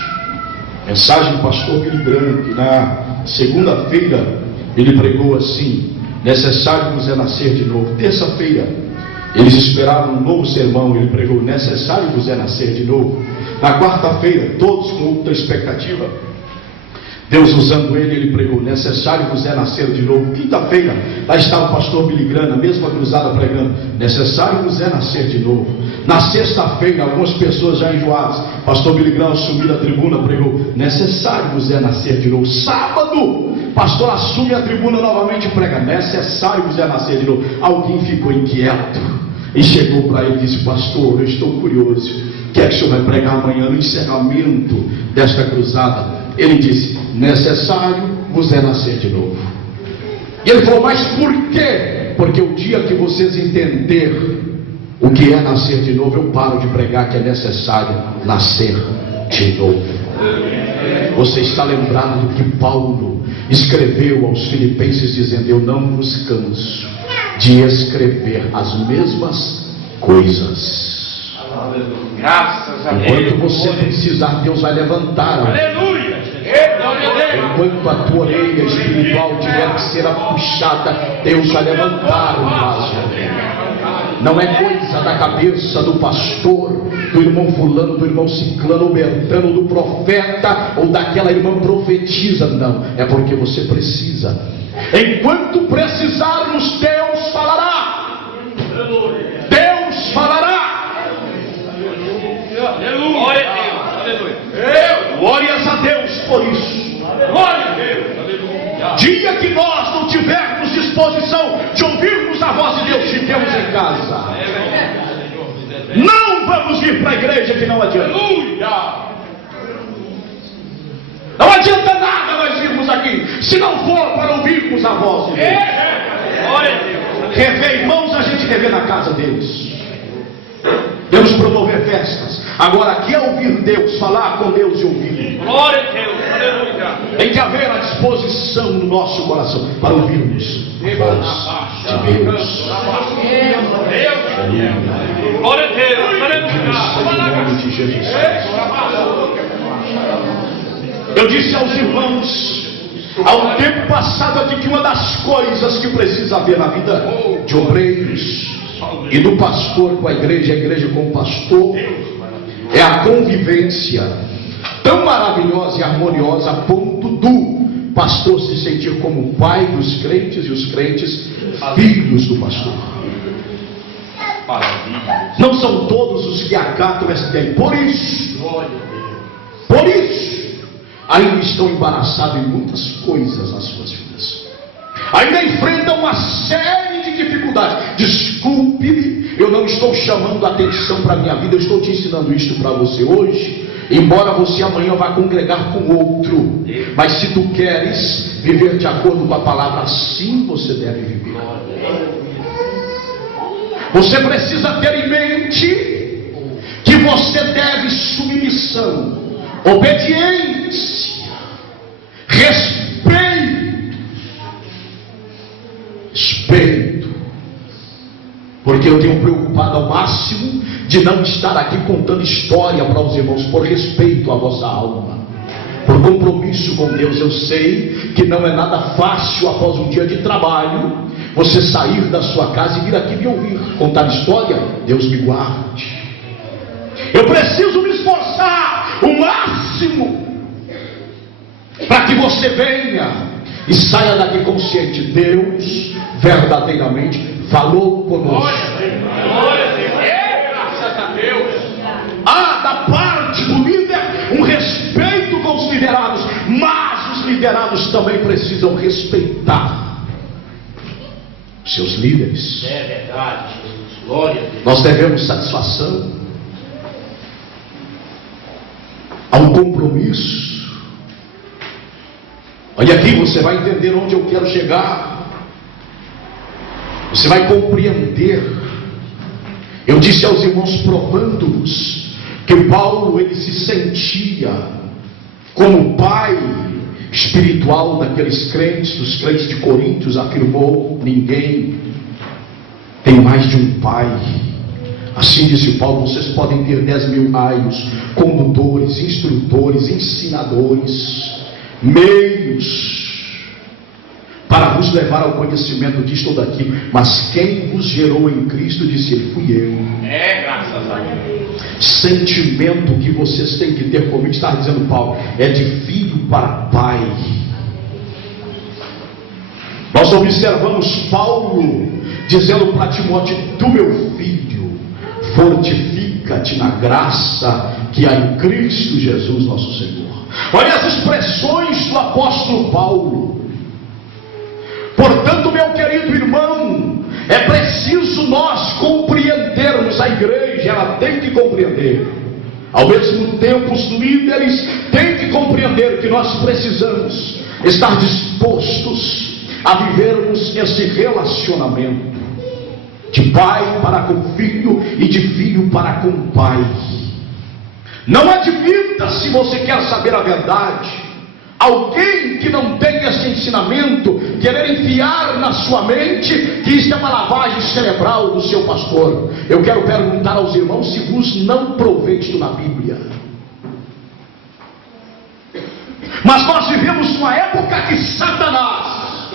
mensagem do pastor Billy Graham, que na segunda-feira ele pregou assim: necessário vos é nascer de novo. Terça-feira eles esperavam um novo sermão, ele pregou: necessário vos é nascer de novo. Na quarta-feira, todos com muita expectativa, Deus usando ele pregou: necessário vos é nascer de novo. Quinta-feira, lá estava o pastor Billy Graham, na mesma cruzada, pregando: necessário vos é nascer de novo. Na sexta-feira, algumas pessoas já enjoadas, pastor Billy Graham subiu a tribuna, pregou: necessário vos é nascer de novo. Sábado, pastor assume a tribuna novamente e prega: necessário vos é nascer de novo. Alguém ficou inquieto, e chegou para ele e disse: pastor, eu estou curioso, o que é que o senhor vai pregar amanhã no encerramento desta cruzada? Ele disse: necessário vos é nascer de novo. E ele falou: mas por quê? Porque o dia que vocês entenderem o que é nascer de novo, eu paro de pregar que é necessário nascer de novo. Você está lembrado do que Paulo escreveu aos Filipenses, dizendo: eu não vos canso de escrever as mesmas coisas. Graças a Deus. Enquanto você precisar, Deus vai levantar. Aleluia. Enquanto a tua orelha espiritual tiver que ser puxada, Deus vai levantar o vaso. Não é coisa da cabeça do pastor, do irmão fulano, do irmão ciclano, ou bertano, do profeta, ou daquela irmã profetiza, não. É porque você precisa. Enquanto precisarmos, Deus falará. Deus falará. Glória a Deus. Aleluia. Glórias a Deus por isso. Glória a Deus. Aleluia. Dia que nós não tivermos disposição de ouvirmos a voz de Deus, fiquemos em casa. Não vamos ir para a igreja, que não adianta. Aleluia. Não adianta nada nós irmos aqui, se não for para ouvirmos a voz de Deus. Glória a Deus. Rever irmãos, a gente rever na casa deles. Deus promover festas. Agora aqui é ouvir Deus, falar com Deus e ouvir. Glória a Deus. Aleluia. Tem que haver a disposição no nosso coração para ouvirmos a voz de Deus. Glória a Deus. Em nome de Jesus. Eu disse aos irmãos, há um tempo passado aqui, que uma das coisas que precisa haver na vida de obreiros e do pastor com a igreja com o pastor, é a convivência tão maravilhosa e harmoniosa, a ponto do pastor se sentir como pai dos crentes e os crentes filhos do pastor. Não são todos os que acatam esta ideia. Por isso ainda estão embaraçados em muitas coisas nas suas vidas, ainda enfrentam uma série de dificuldades. Desculpe-me, eu não estou chamando a atenção para a minha vida, eu estou te ensinando isto para você hoje, embora você amanhã vá congregar com outro. Mas se tu queres viver de acordo com a palavra, assim você deve viver. Você precisa ter em mente que você deve submissão, obediência, respeito, porque eu tenho preocupado ao máximo de não estar aqui contando história para os irmãos, por respeito à vossa alma, por compromisso com Deus. Eu sei que não é nada fácil, após um dia de trabalho, você sair da sua casa e vir aqui me ouvir contar história. Deus me guarde. Eu preciso me esforçar o máximo para que você venha e saia daqui consciente. Deus verdadeiramente falou conosco. Graças a Deus. Há da parte do líder um respeito com os liderados, mas os liderados também precisam respeitar seus líderes. É verdade, Jesus. Glória a Deus. Nós devemos satisfação a um compromisso. Olha aqui, você vai entender onde eu quero chegar. Você vai compreender. Eu disse aos irmãos, provando-vos, que Paulo, ele se sentia como pai espiritual daqueles crentes, dos crentes de Coríntios. Afirmou: ninguém tem mais de um pai. Assim disse Paulo: vocês podem ter 10.000 aios, condutores, instrutores, ensinadores, meios para vos levar ao conhecimento disto ou daquilo, mas quem vos gerou em Cristo, disse ele, fui eu. Graças a Deus. Sentimento que vocês têm que ter comigo, está dizendo Paulo, é de filho para pai. Nós observamos Paulo dizendo para Timóteo: tu, meu filho, fortifica-te na graça que há em Cristo Jesus nosso Senhor. Olha as expressões do apóstolo Paulo. Portanto, meu querido irmão, É preciso nós compreendermos, a igreja, ela tem que compreender. Ao mesmo tempo, os líderes têm que compreender que nós precisamos estar dispostos a vivermos esse relacionamento de pai para com filho e de filho para com pai. Não admita, se você quer saber a verdade, alguém que não tem esse ensinamento querer enfiar na sua mente que isso é uma lavagem cerebral do seu pastor. Eu quero perguntar aos irmãos se vos não provei isto na Bíblia. Mas nós vivemos uma época que Satanás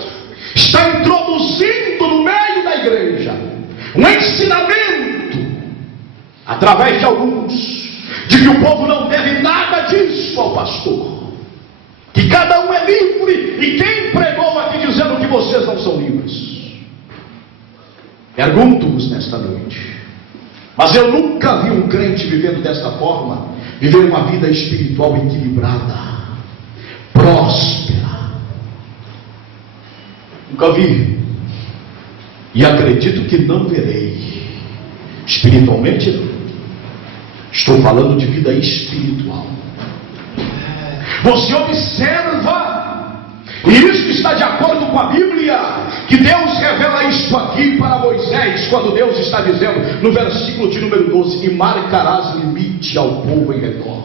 está introduzindo no meio da igreja um ensinamento, através de alguns, de que o povo não deve nada disso ao pastor, que cada um é livre, e quem pregou aqui dizendo que vocês não são livres? Pergunto-vos nesta noite, mas eu nunca vi um crente vivendo desta forma, viver uma vida espiritual equilibrada, próspera. Nunca vi, e acredito que não verei. Espiritualmente não, estou falando de vida espiritual. Você observa, e isso está de acordo com a Bíblia, que Deus revela isto aqui para Moisés, quando Deus está dizendo no versículo de número 12: e marcarás limite ao povo em redor.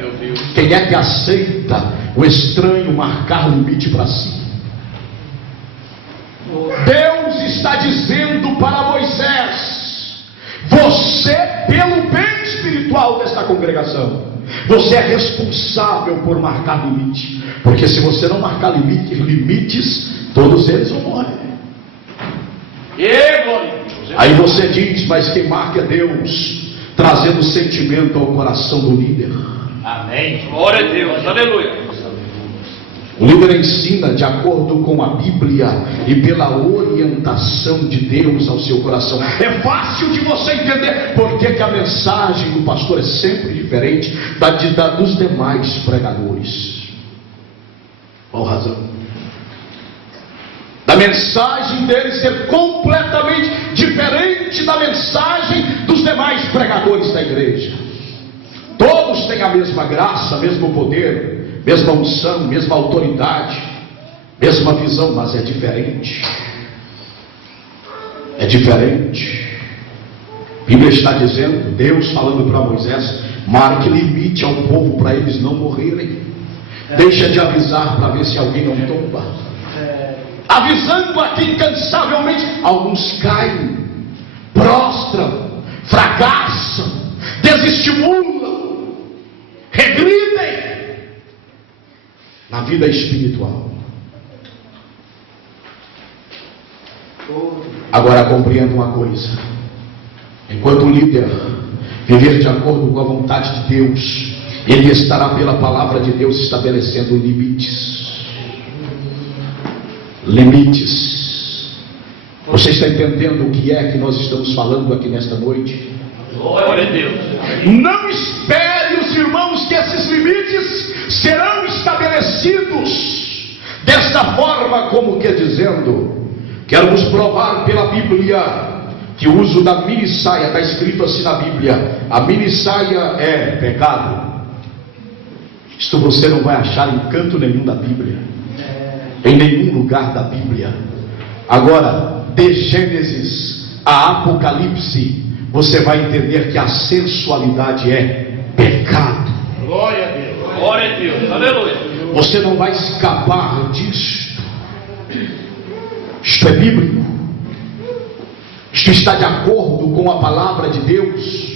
Meu Deus. Quem é que aceita o estranho marcar limite para si? Deus está dizendo para Moisés: você, pelo bem espiritual desta congregação, você é responsável por marcar limite, porque se você não marcar limites, todos eles vão morrer. Aí você diz: mas quem marca é Deus, trazendo sentimento ao coração do líder. Amém. Glória a Deus. Aleluia. O líder ensina de acordo com a Bíblia e pela orientação de Deus ao seu coração. É fácil de você entender porque que a mensagem do pastor é sempre diferente da dos demais pregadores. Qual razão? Da mensagem dele ser completamente diferente da mensagem dos demais pregadores da igreja. Todos têm a mesma graça, mesmo poder, mesma unção, mesma autoridade, mesma visão, mas é diferente. É diferente. A Bíblia está dizendo, Deus falando para Moisés: marque limite ao povo para eles não morrerem. Deixa de avisar para ver se alguém não tomba. Avisando aqui incansavelmente, alguns caem, prostram, fracassam, desestimulam, regridem na vida espiritual. Agora compreenda uma coisa: enquanto o líder viver de acordo com a vontade de Deus, ele estará pela palavra de Deus estabelecendo limites. Limites. Você está entendendo o que é que nós estamos falando aqui nesta noite? Glória a Deus. Não espere, os irmãos, que esses limites serão estabelecidos desta forma, como que dizendo: quero vos provar pela Bíblia que o uso da mini saia, está escrito assim na Bíblia, a mini saia é pecado. Isto você não vai achar em canto nenhum da Bíblia, em nenhum lugar da Bíblia. Agora, de Gênesis a Apocalipse, você vai entender que a sensualidade é pecado. Glória a Deus. Glória a Deus. Aleluia. Você não vai escapar disto. Isto é bíblico. Isto está de acordo com a palavra de Deus.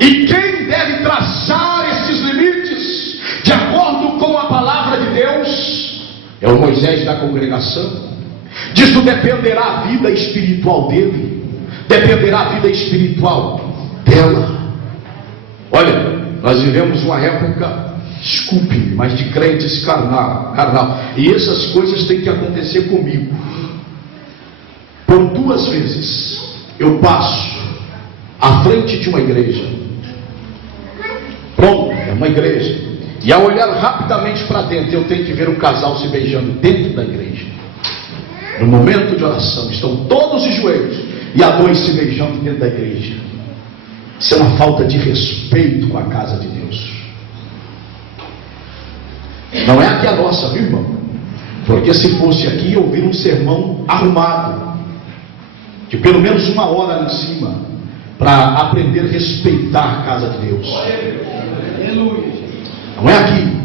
E quem deve traçar esses limites de acordo com a palavra de Deus é o Moisés da congregação. Disso dependerá a vida espiritual dele, dependerá a vida espiritual dela. Olha, nós vivemos uma época, desculpe-me, mas de crentes carnal. E essas coisas têm que acontecer comigo. Por 2 vezes eu passo à frente de uma igreja. Pronto, é uma igreja. E ao olhar rapidamente para dentro, eu tenho que ver um casal se beijando dentro da igreja. no momento de oração, estão todos de joelhos e há dois se beijando dentro da igreja. Isso é uma falta de respeito com a casa de Deus. Não é aqui a nossa, viu, irmão? Porque se fosse aqui, eu ouvir um sermão arrumado, de pelo menos 1 hora ali em cima, para aprender a respeitar a casa de Deus. Não é aqui.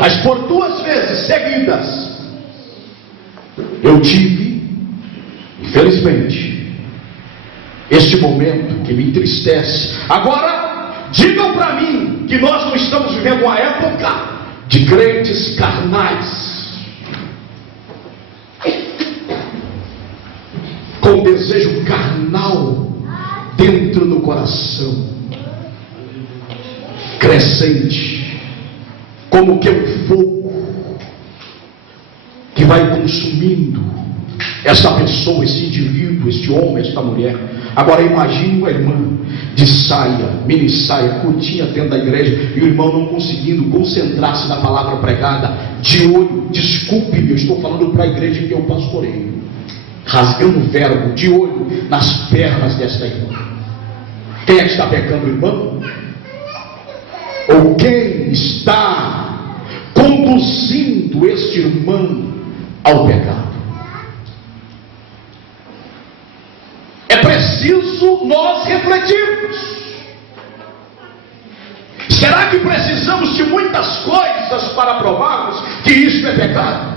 Mas por 2 vezes seguidas, eu tive, infelizmente, este momento que me entristece. Agora, digam para mim que nós não estamos vivendo uma época de crentes carnais, com desejo carnal dentro do coração, crescente, como que um fogo que vai consumindo essa pessoa, esse indivíduo, este homem, esta mulher. Agora imagine uma irmã de saia, mini saia, curtinha dentro da igreja, e o irmão não conseguindo concentrar-se na palavra pregada, de olho, desculpe-me, eu estou falando para a igreja que eu pastoreio, rasgando o verbo, de olho nas pernas desta irmã. Quem é que está pecando, irmão? Ou quem está conduzindo este irmão ao pecado? É preciso nós refletirmos. Será que precisamos de muitas coisas para provarmos que isso é pecado?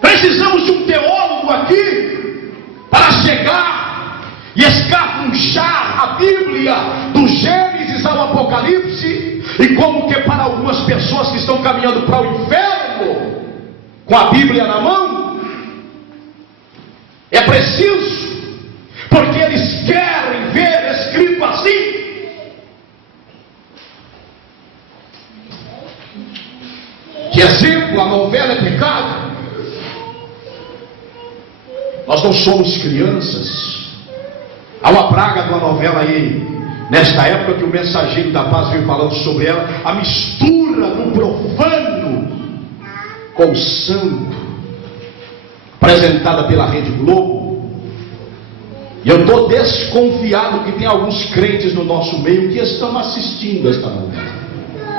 Precisamos de um teólogo aqui para chegar e escafunchar a Bíblia do Gênesis ao Apocalipse, e como que para algumas pessoas que estão caminhando para o inferno com a Bíblia na mão, é preciso, porque eles querem ver escrito assim. Que exemplo, a novela é pecado? Nós não somos crianças. Há uma praga de uma novela aí, nesta época, que o Mensageiro da Paz veio falando sobre ela, a mistura do profano com o santo, apresentada pela Rede Globo. E eu estou desconfiado que tem alguns crentes no nosso meio que estão assistindo esta novela,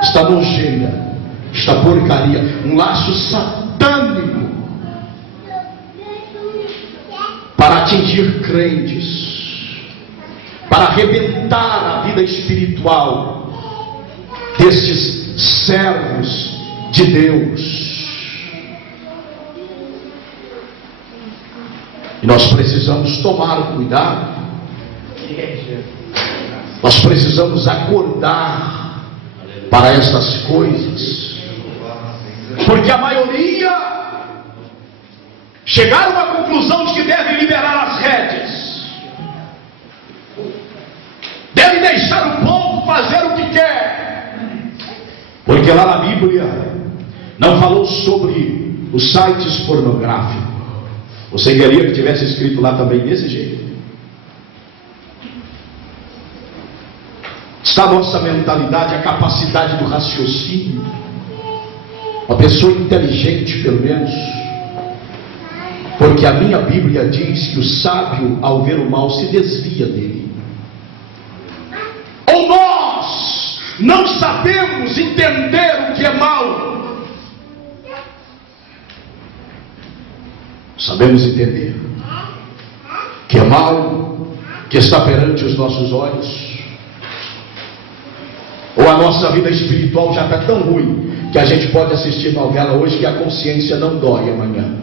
esta nojeira, esta porcaria, um laço satânico para atingir crentes, para arrebentar a vida espiritual destes servos de Deus. E nós precisamos tomar cuidado. Nós precisamos acordar para estas coisas, porque a maioria chegaram à conclusão de que devem liberar as rédeas, devem deixar o povo fazer o que quer, porque lá na Bíblia não falou sobre os sites pornográficos. Você queria que tivesse escrito lá também desse jeito? Está a nossa mentalidade, a capacidade do raciocínio? Uma pessoa inteligente, pelo menos, porque a minha Bíblia diz que o sábio, ao ver o mal, se desvia dele. Ou nós não sabemos entender o que é mal? Sabemos entender que é mal, que está perante os nossos olhos? Ou a nossa vida espiritual já está tão ruim que a gente pode assistir novela hoje que a consciência não dói amanhã?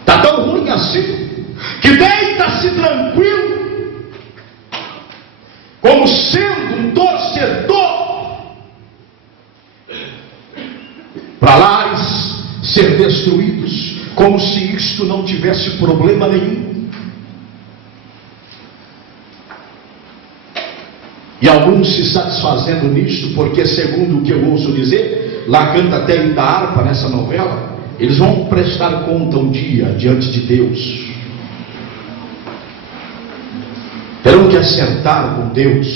Está tão ruim assim que deita-se tranquilo, como sendo um torcedor, para lares ser destruídos, como se isto não tivesse problema nenhum. E alguns se satisfazendo nisto, porque segundo o que eu ouço dizer, lá canta até da harpa nessa novela, eles vão prestar conta um dia diante de Deus. Terão que acertar com Deus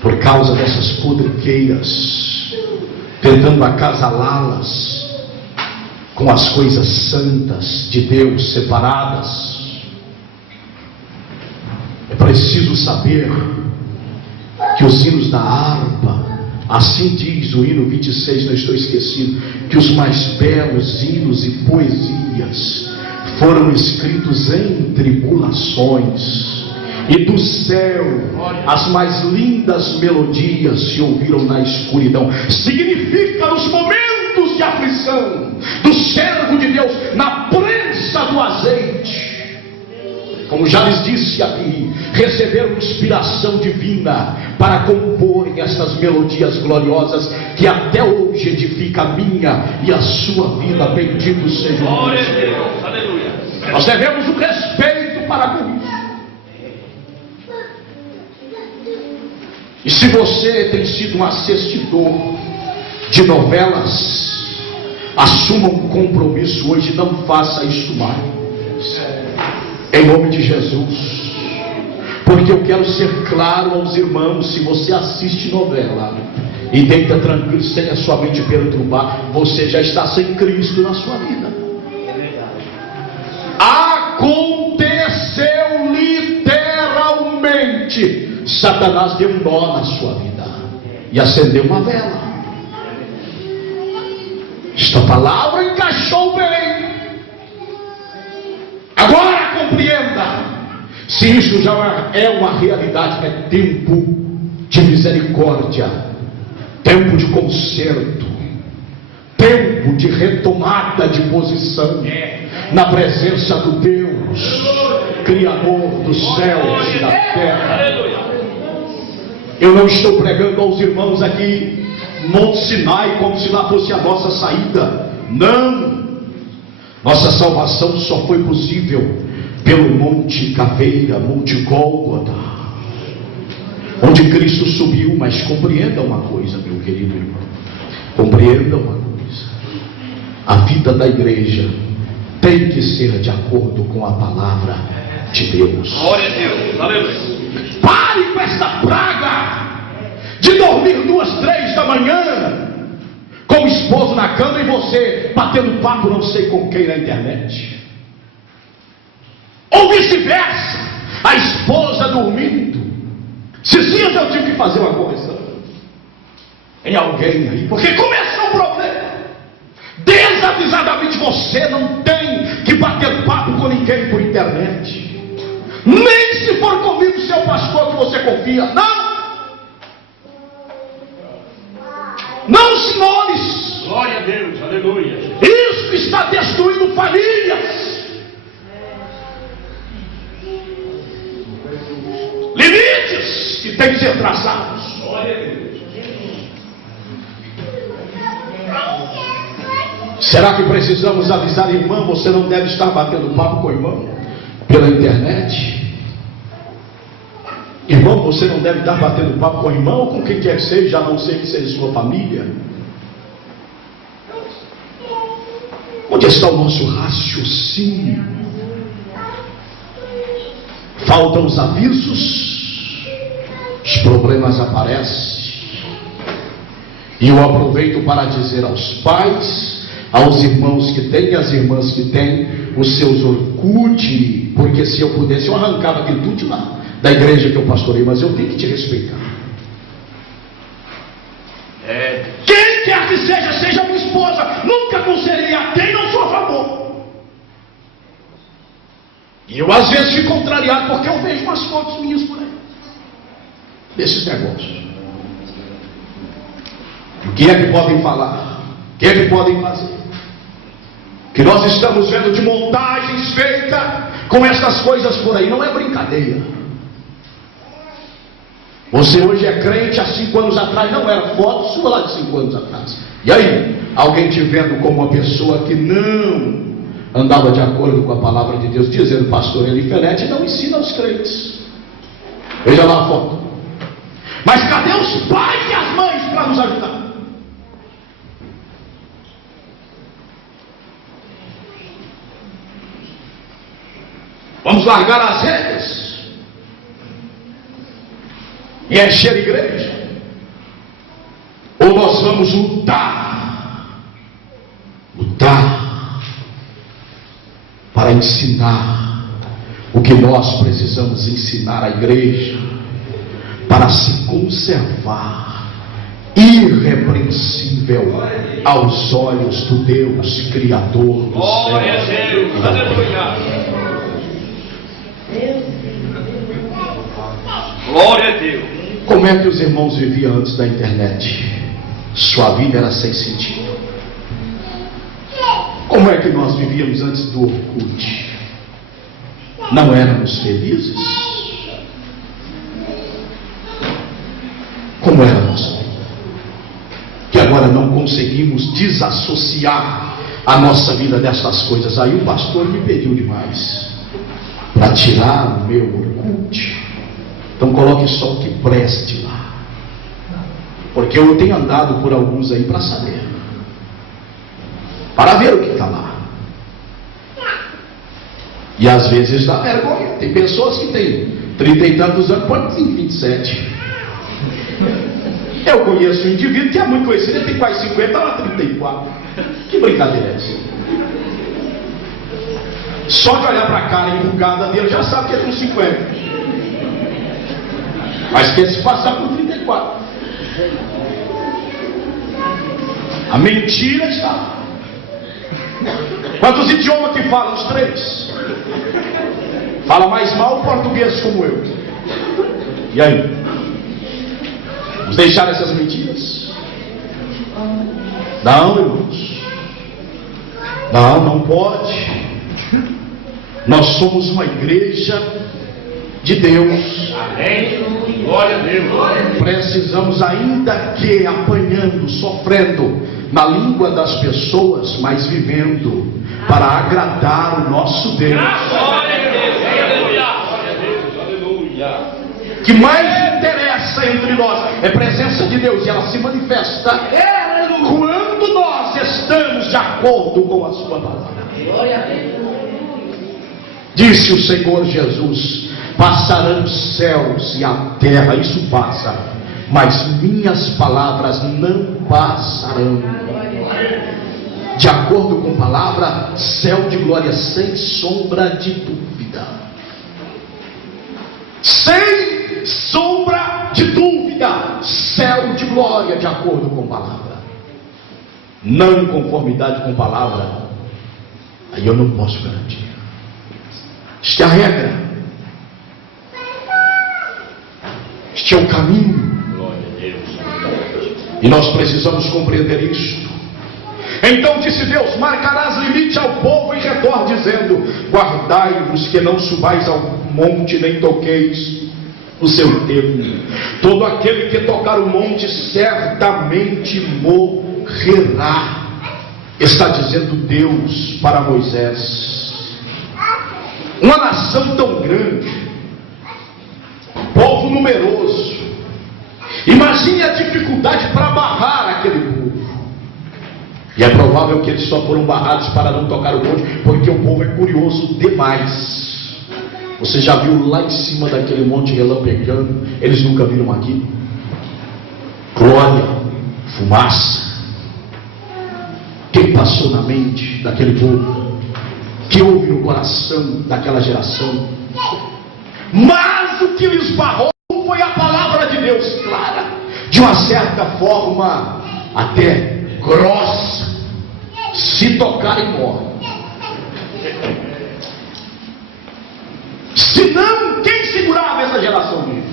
por causa dessas podriqueiras, tentando acasalá-las com as coisas santas de Deus separadas. É preciso saber que os hinos da harpa, assim diz o hino 26, não estou esquecido, que os mais belos hinos e poesias foram escritos em tribulações, e do céu as mais lindas melodias se ouviram na escuridão. Significa nos momentos de aflição do servo de Deus, na prensa do azeite, como já lhes disse aqui, receberam inspiração divina para comporem essas melodias gloriosas que até hoje edifica a minha e a sua vida. Bendito seja o Deus. Aleluia. Nós devemos o respeito para com isso. E se você tem sido um assistidor de novelas, assuma um compromisso hoje, não faça isso mais. Em nome de Jesus. Porque eu quero ser claro aos irmãos: se você assiste novela e deita tranquilo, sem a sua mente perturbar, você já está sem Cristo na sua vida. Aconteceu literalmente. Satanás deu um nó na sua vida e acendeu uma vela. Esta palavra encaixou bem. Agora compreenda: se isso já é uma realidade, é tempo de misericórdia, tempo de conserto, tempo de retomada de posição na presença do Deus Criador dos céus e da terra. Eu não estou pregando aos irmãos aqui Monte Sinai como se lá fosse a nossa saída. Não. Nossa salvação só foi possível pelo Monte Caveira, Monte Gólgota, onde Cristo subiu. Mas compreenda uma coisa, meu querido irmão, compreenda uma coisa: a vida da igreja tem que ser de acordo com a palavra de Deus. Glória a Deus, aleluia. Pare com essa praga de dormir 2, 3 da manhã com o esposo na cama e você batendo papo não sei com quem na internet, ou vice-versa, a esposa dormindo. Esses dias eu tive que fazer uma correção em alguém aí, porque começou o problema. Desavisadamente você não tem que bater papo com ninguém por internet, nem se for comigo, seu pastor que você confia. Não, senhores. Glória a Deus, aleluia. Isso está destruindo famílias. Limites que têm que ser traçados. Glória a Deus. Será que precisamos avisar irmã? Você não deve estar batendo papo com o irmão pela internet. Irmão, você não deve estar batendo papo com o irmão ou com quem quer que seja, a não ser que seja sua família. Onde está o nosso raciocínio? Faltam os avisos, os problemas aparecem. E eu aproveito para dizer aos pais, aos irmãos que têm e às irmãs que têm os seus Orkut, porque se eu pudesse eu arrancava aquilo tudo de lá, da igreja que eu pastorei, mas eu tenho que te respeitar. Quem quer que seja minha esposa, nunca aconselhei a quem não sou a favor. E eu às vezes fico contrariado porque eu vejo umas fotos minhas por aí, desses negócios. O que é que podem falar? O que é que podem fazer? Que nós estamos vendo de montagens feitas com essas coisas por aí, não é brincadeira. Você hoje é crente, há 5 anos atrás não era foto sua lá de 5 anos atrás. E aí, alguém te vendo como uma pessoa que não andava de acordo com a palavra de Deus, dizendo: pastor Elifelete não ensina aos crentes. Veja lá a foto. Mas cadê os pais e as mães para nos ajudar? Vamos largar as redes e encher a igreja? Ou nós vamos lutar ensinar o que nós precisamos ensinar à igreja para se conservar irrepreensível aos olhos do Deus Criador do céu. Glória a Deus, aleluia. Glória a Deus. Como é que os irmãos viviam antes da internet? Sua vida era sem sentido. Como é que nós vivíamos antes do Orkut? Não éramos felizes? Como era a nossa vida? Que agora não conseguimos desassociar a nossa vida dessas coisas. Aí o pastor me pediu demais para tirar o meu Orkut. Então coloque só o que preste lá, porque eu tenho andado por alguns aí para saber, para ver o que está lá. E às vezes dá vergonha. Tem pessoas que têm 30 e tantos anos, pode ter 27. Eu conheço um indivíduo que é muito conhecido, ele tem quase 50, lá 34. Que brincadeira é essa? Só de olhar para a cara enrugada dele já sabe que é com 50. Mas quer se passar por 34. A mentira está lá. Quantos idiomas que falam? Os 3. Fala mais mal o português como eu. E aí? Vamos deixar essas mentiras? Não, irmãos. Não pode. Nós somos uma igreja de Deus. Amém. Glória a Deus. Precisamos, ainda que apanhando, sofrendo na língua das pessoas, mas vivendo para agradar o nosso Deus. Glória a Deus. Aleluia. O que mais interessa entre nós é a presença de Deus, e ela se manifesta quando nós estamos de acordo com a sua palavra. Disse o Senhor Jesus: passarão os céus e a terra, isso passa, mas minhas palavras não passarão. De acordo com a palavra, céu de glória, sem sombra de dúvida. Sem sombra de dúvida, céu de glória, de acordo com a palavra. Não em conformidade com a palavra, aí eu não posso garantir. Esta é a regra. Este é o caminho. E nós precisamos compreender isto. Então disse Deus: marcarás limite ao povo em redor, dizendo: guardai-vos que não subais ao monte, nem toqueis o seu templo. Todo aquele que tocar o monte certamente morrerá. Está dizendo Deus para Moisés. Uma nação tão grande, povo numeroso, imagine a dificuldade para barrar aquele povo. E é provável que eles só foram barrados para não tocar o monte, porque o povo é curioso demais. Você já viu lá em cima daquele monte relampegando? Eles nunca viram aqui. Glória, fumaça. Quem passou na mente daquele povo? Que houve no coração daquela geração? Mas o que lhes barrou foi a palavra de Deus clara, de uma certa forma até grossa. Se tocarem, morrem. Senão, quem segurava essa geração dele?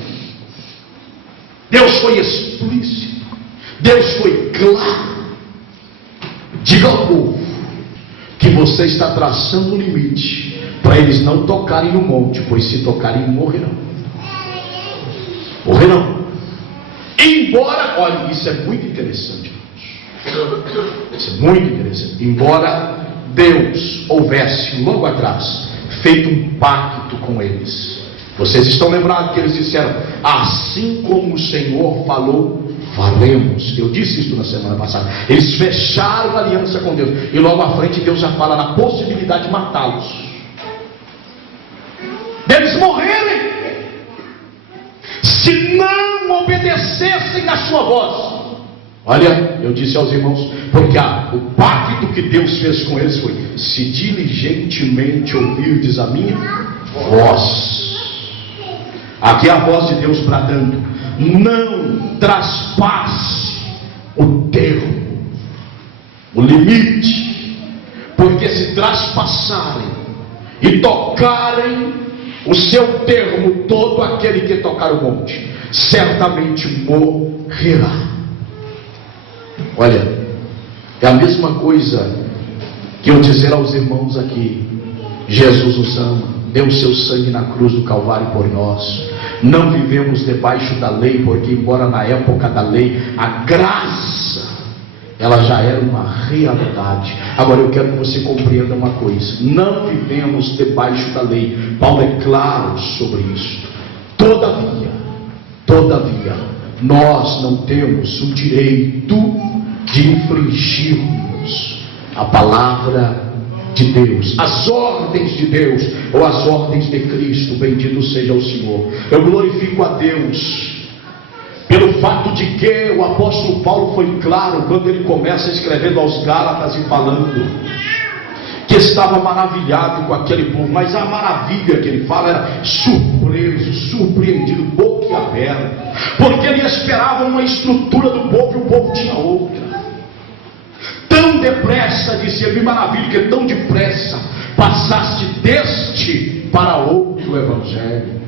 Deus foi explícito, Deus foi claro. Diga ao povo que você está traçando um limite para eles não tocarem no monte, pois se tocarem, morrerão. Morrerão. Embora, olha, isso é muito interessante. Isso é muito interessante. Embora Deus houvesse logo atrás feito um pacto com eles. Vocês estão lembrados que eles disseram: assim como o Senhor falou, faremos. Eu disse isso na semana passada. Eles fecharam a aliança com Deus, e logo à frente Deus já fala na possibilidade de matá-los, deles morrerem, se não obedecessem a sua voz. Olha, eu disse aos irmãos, porque o pacto que Deus fez com eles foi: se diligentemente ouvirdes a minha voz. Aqui é a voz de Deus bradando: não traspasse o termo, o limite, porque se traspassarem e tocarem o seu termo, todo aquele que tocar o monte certamente morrerá. Olha, é a mesma coisa que eu dizer aos irmãos aqui: Jesus nos ama, deu o seu sangue na cruz do Calvário por nós. Não vivemos debaixo da lei, porque embora na época da lei a graça, ela já era uma realidade. Agora eu quero que você compreenda uma coisa: não vivemos debaixo da lei. Paulo é claro sobre isso. Todavia, nós não temos o direito de infringirmos a palavra de Deus, as ordens de Deus, ou as ordens de Cristo. Bendito seja o Senhor. Eu glorifico a Deus pelo fato de que o apóstolo Paulo foi claro quando ele começa escrevendo aos Gálatas e falando que estava maravilhado com aquele povo, mas a maravilha que ele fala era surpreso, surpreendido, boquiaberto, porque ele esperava uma estrutura do povo e o povo tinha outra. Tão depressa, disse ele, me maravilha que tão depressa passaste deste para outro evangelho.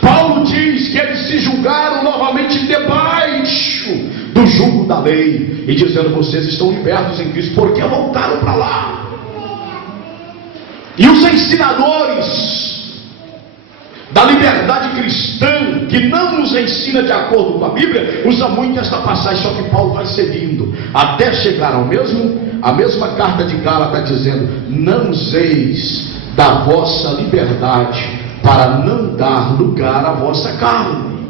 Paulo diz que eles se julgaram novamente debaixo do jugo da lei, e dizendo: vocês estão libertos em Cristo, porque voltaram para lá. E os ensinadores da liberdade cristã, que não nos ensina de acordo com a Bíblia, usa muito esta passagem, só que Paulo vai seguindo até chegar a mesma carta de Gálatas, dizendo: não useis da vossa liberdade para não dar lugar à vossa carne.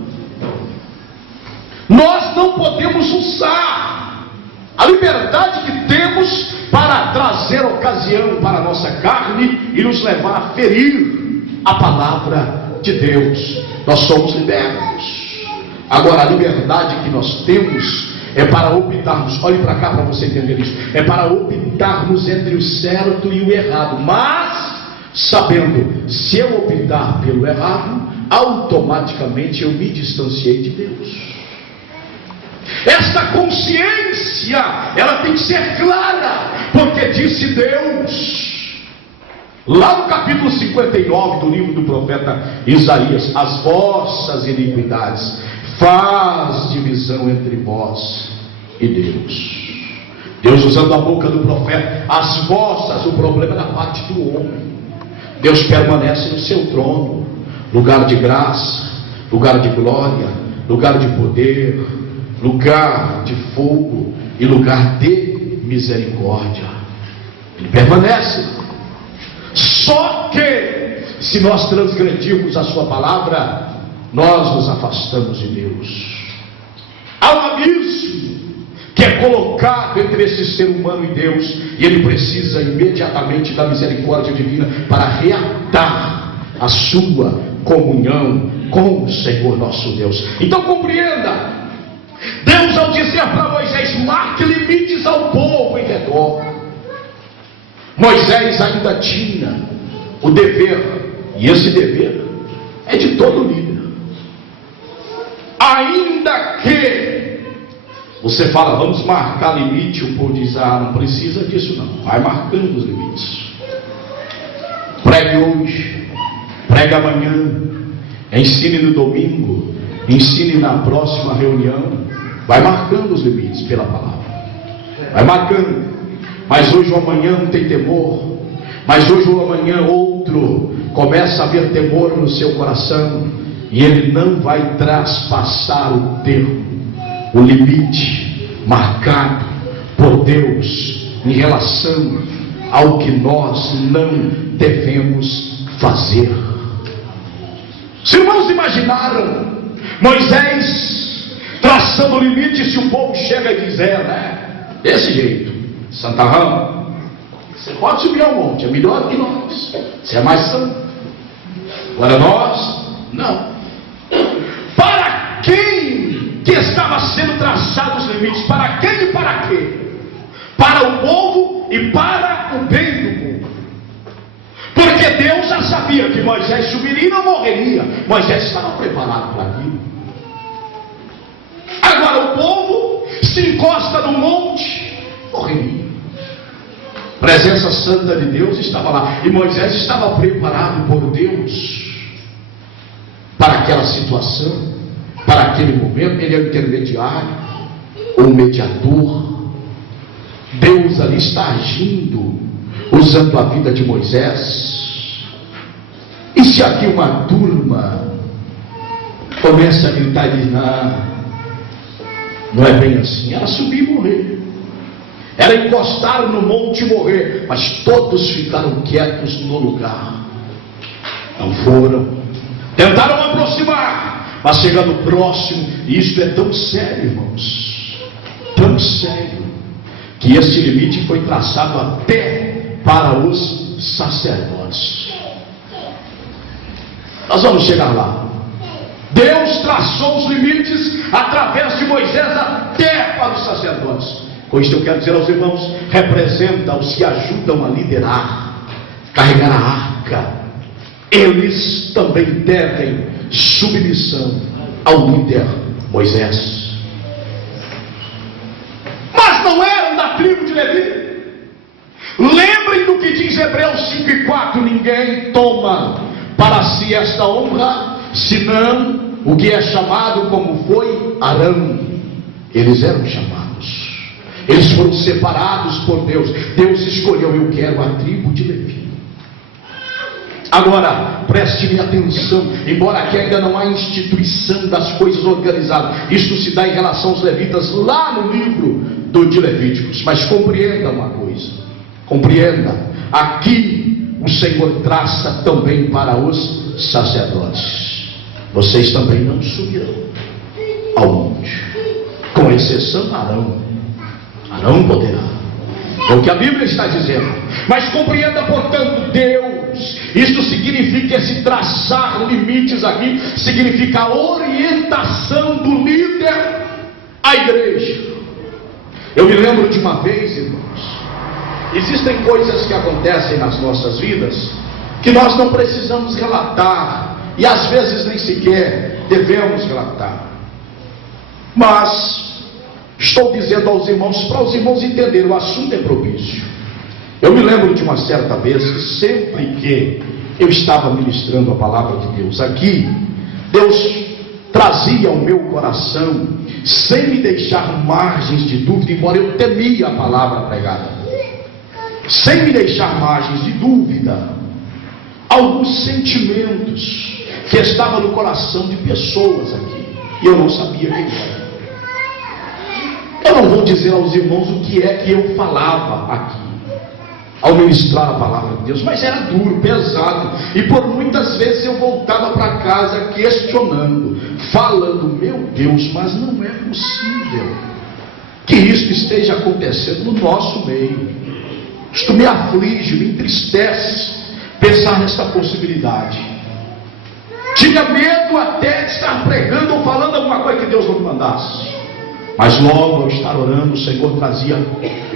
Nós não podemos usar a liberdade que temos para trazer ocasião para a nossa carne e nos levar a ferir a palavra de Deus. Nós somos libertos. Agora, a liberdade que nós temos é para optarmos, olhe para cá para você entender isso, é para optarmos entre o certo e o errado, mas sabendo, se eu optar pelo errado, automaticamente eu me distanciei de Deus. Esta consciência, ela tem que ser clara, porque disse Deus, lá no capítulo 59 do livro do profeta Isaías: as vossas iniquidades faz divisão entre vós e Deus. Deus usando a boca do profeta: as vossas, o problema é da parte do homem. Deus permanece no seu trono, lugar de graça, lugar de glória, lugar de poder, lugar de fogo e lugar de misericórdia. Ele permanece. Só que se nós transgredirmos a sua palavra, nós nos afastamos de Deus. Há um abismo que é colocado entre esse ser humano e Deus, e ele precisa imediatamente da misericórdia divina para reatar a sua comunhão com o Senhor nosso Deus. Então compreenda, Deus, ao dizer para Moisés: marque limites ao povo em redor, Moisés ainda tinha o dever, e esse dever é de todo líder. Ainda que você fala: vamos marcar limite, o povo diz: não precisa disso não, vai marcando os limites. Pregue hoje, pregue amanhã, ensine no domingo, ensine na próxima reunião. Vai marcando os limites pela palavra, vai marcando. Mas hoje ou amanhã não tem temor, mas hoje ou amanhã outro começa a haver temor no seu coração, e ele não vai traspassar o termo, o limite marcado por Deus em relação ao que nós não devemos fazer. Os irmãos imaginaram Moisés traçando o limite, se o povo chega e diz: desse jeito, santarrão, você pode subir ao monte, é melhor que nós, você é mais santo. Agora nós, não. Para quem que estava sendo traçado os limites. Para quem e para quê? Para o povo e para o bem do povo. Porque Deus já sabia que Moisés subiria e não morreria. Moisés estava preparado para aquilo. Agora o povo se encosta no monte, morreria. A presença santa de Deus estava lá. E Moisés estava preparado por Deus para aquela situação, para aquele momento. Ele é o intermediário, o mediador. Deus ali está agindo, usando a vida de Moisés. E se aqui uma turma começa a gritar e diz: não é bem assim. Era subir e morrer, era encostar no monte e morrer. Mas todos ficaram quietos no lugar, não foram, tentaram aproximar, mas chegando próximo. E isto é tão sério, irmãos, tão sério, que esse limite foi traçado até para os sacerdotes. Nós vamos chegar lá. Deus traçou os limites através de Moisés até para os sacerdotes. Com isso eu quero dizer aos irmãos, representa os que ajudam a liderar, carregar a arca. Eles também devem submissão ao líder Moisés. Mas não eram da tribo de Levi. Lembrem do que diz Hebreus 5:4: ninguém toma para si esta honra, senão o que é chamado, como foi Arão. Eles eram chamados, eles foram separados por Deus. Deus escolheu: eu quero a tribo de Levi. Agora, preste-me atenção, embora aqui ainda não há instituição das coisas organizadas, isto se dá em relação aos levitas lá no livro de Levíticos. Mas compreenda uma coisa, compreenda, aqui o Senhor traça também para os sacerdotes: vocês também não subirão ao monte, com exceção de Arão. Arão poderá, é o que a Bíblia está dizendo. Mas compreenda, portanto, Deus, isso significa, esse traçar limites aqui, significa a orientação do líder à igreja. Eu me lembro de uma vez, irmãos, existem coisas que acontecem nas nossas vidas que nós não precisamos relatar, e às vezes nem sequer devemos relatar. Mas estou dizendo aos irmãos, para os irmãos entenderem, o assunto é propício. Eu me lembro de uma certa vez que sempre que eu estava ministrando a palavra de Deus aqui, Deus trazia ao meu coração, sem me deixar margens de dúvida, embora eu temia a palavra pregada, sem me deixar margens de dúvida, alguns sentimentos que estavam no coração de pessoas aqui, e eu não sabia quem era. Eu não vou dizer aos irmãos o que é que eu falava aqui ao ministrar a palavra de Deus, mas era duro, pesado, e por muitas vezes eu voltava para casa questionando, falando: meu Deus, mas não é possível que isso esteja acontecendo no nosso meio. Isto me aflige, me entristece pensar nessa possibilidade. Tinha medo até de estar pregando ou falando alguma coisa que Deus não me mandasse. Mas logo, ao estar orando, o Senhor trazia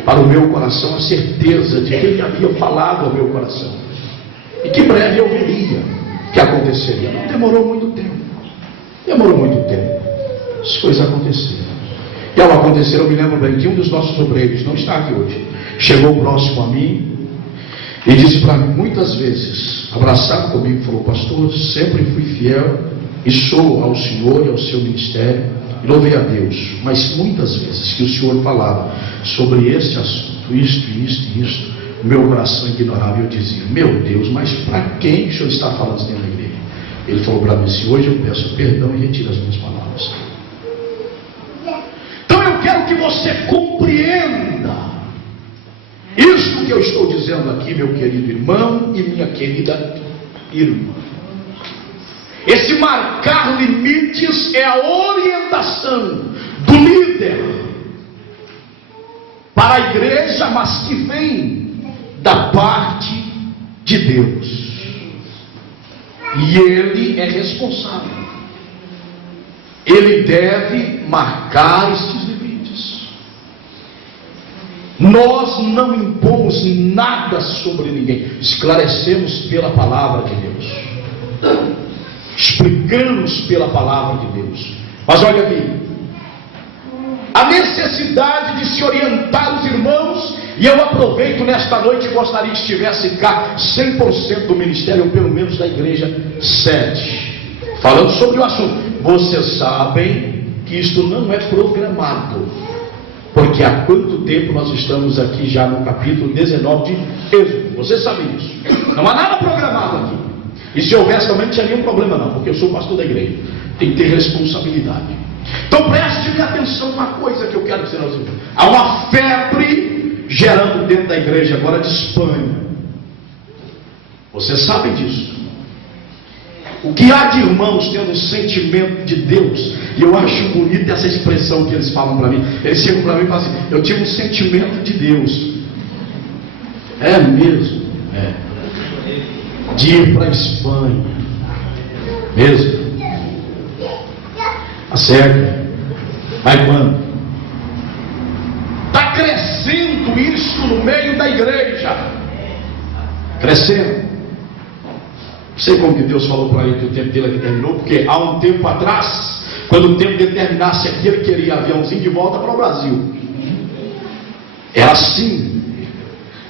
para o meu coração a certeza de que Ele havia falado ao meu coração, e que breve eu veria que aconteceria. Não demorou muito tempo, as coisas aconteceram. E ao acontecer, eu me lembro bem que um dos nossos obreiros, não está aqui hoje, chegou próximo a mim e disse para mim, muitas vezes, abraçado comigo, falou: pastor, sempre fui fiel e sou ao Senhor e ao seu ministério, e louvei a Deus, mas muitas vezes que o Senhor falava sobre este assunto, isto, o meu coração ignorava, e eu dizia: meu Deus, mas para quem o Senhor está falando dentro da igreja? Ele falou para mim: se hoje eu peço perdão e retiro as minhas palavras. Então eu quero que você compreenda isso que eu estou dizendo aqui, meu querido irmão e minha querida irmã. Esse marcar limites é a orientação do líder para a igreja, mas que vem da parte de Deus. E Ele é responsável. ele deve marcar estes limites. Nós não impomos nada sobre ninguém, esclarecemos pela palavra de Deus, explicamos pela palavra de Deus. Mas olha aqui, a necessidade de se orientar os irmãos, e eu aproveito nesta noite e gostaria que estivesse cá 100% do ministério, ou pelo menos da igreja sede, falando sobre o assunto. Vocês sabem que isto não é programado, porque há quanto tempo nós estamos aqui já no capítulo 19 de Êxodo. Vocês sabem disso. Não há nada programado aqui. E se houvesse também não tinha nenhum problema não, porque eu sou pastor da igreja. Tem que ter responsabilidade. Então preste atenção uma coisa que eu quero dizer aos irmãos. Há uma febre gerando dentro da igreja agora de Espanha. Vocês sabem disso. O que há de irmãos tendo um sentimento de Deus, e eu acho bonita essa expressão que eles falam para mim. Eles chegam para mim e falam assim: eu tive um sentimento de Deus. É mesmo? É. De ir para a Espanha. Mesmo? Acerta. Vai quando? Está crescendo isso no meio da igreja. Crescendo. Não sei como que Deus falou para ele que o tempo dele aqui terminou, porque há um tempo atrás, quando o tempo dele terminasse aqui, ele queria aviãozinho de volta para o Brasil. É assim.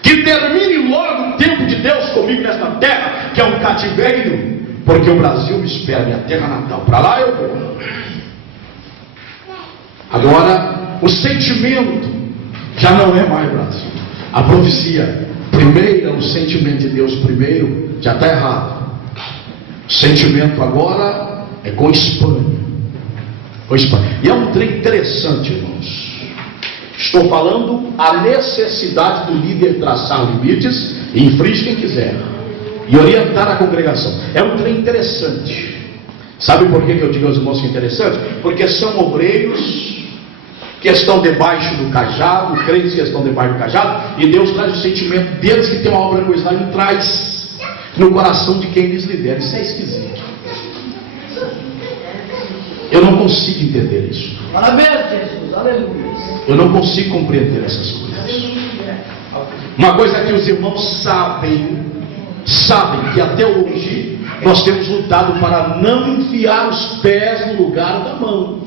Que termine logo o tempo de Deus comigo nesta terra, que é um cativeiro, porque o Brasil me espera, minha terra natal. Para lá eu vou. Agora, o sentimento já não é mais Brasil. A profecia, primeiro, o sentimento de Deus primeiro, já está errado. O sentimento agora é com Espanha. Com Espanha. E é um trem interessante, irmãos. Estou falando a necessidade do líder traçar limites e infringir quem quiser. E orientar a congregação. É um trem interessante. Sabe por que eu digo aos irmãos que é interessante? Porque são obreiros que estão debaixo do cajado, crentes que estão debaixo do cajado, e Deus traz o sentimento deles que tem uma obra coisa lá e traz no coração de quem lhes lidera. Isso é esquisito. Eu não consigo entender isso. Parabéns, Jesus, aleluia. Eu não consigo compreender essas coisas. Uma coisa que os irmãos sabem que até hoje nós temos lutado para não enfiar os pés no lugar da mão.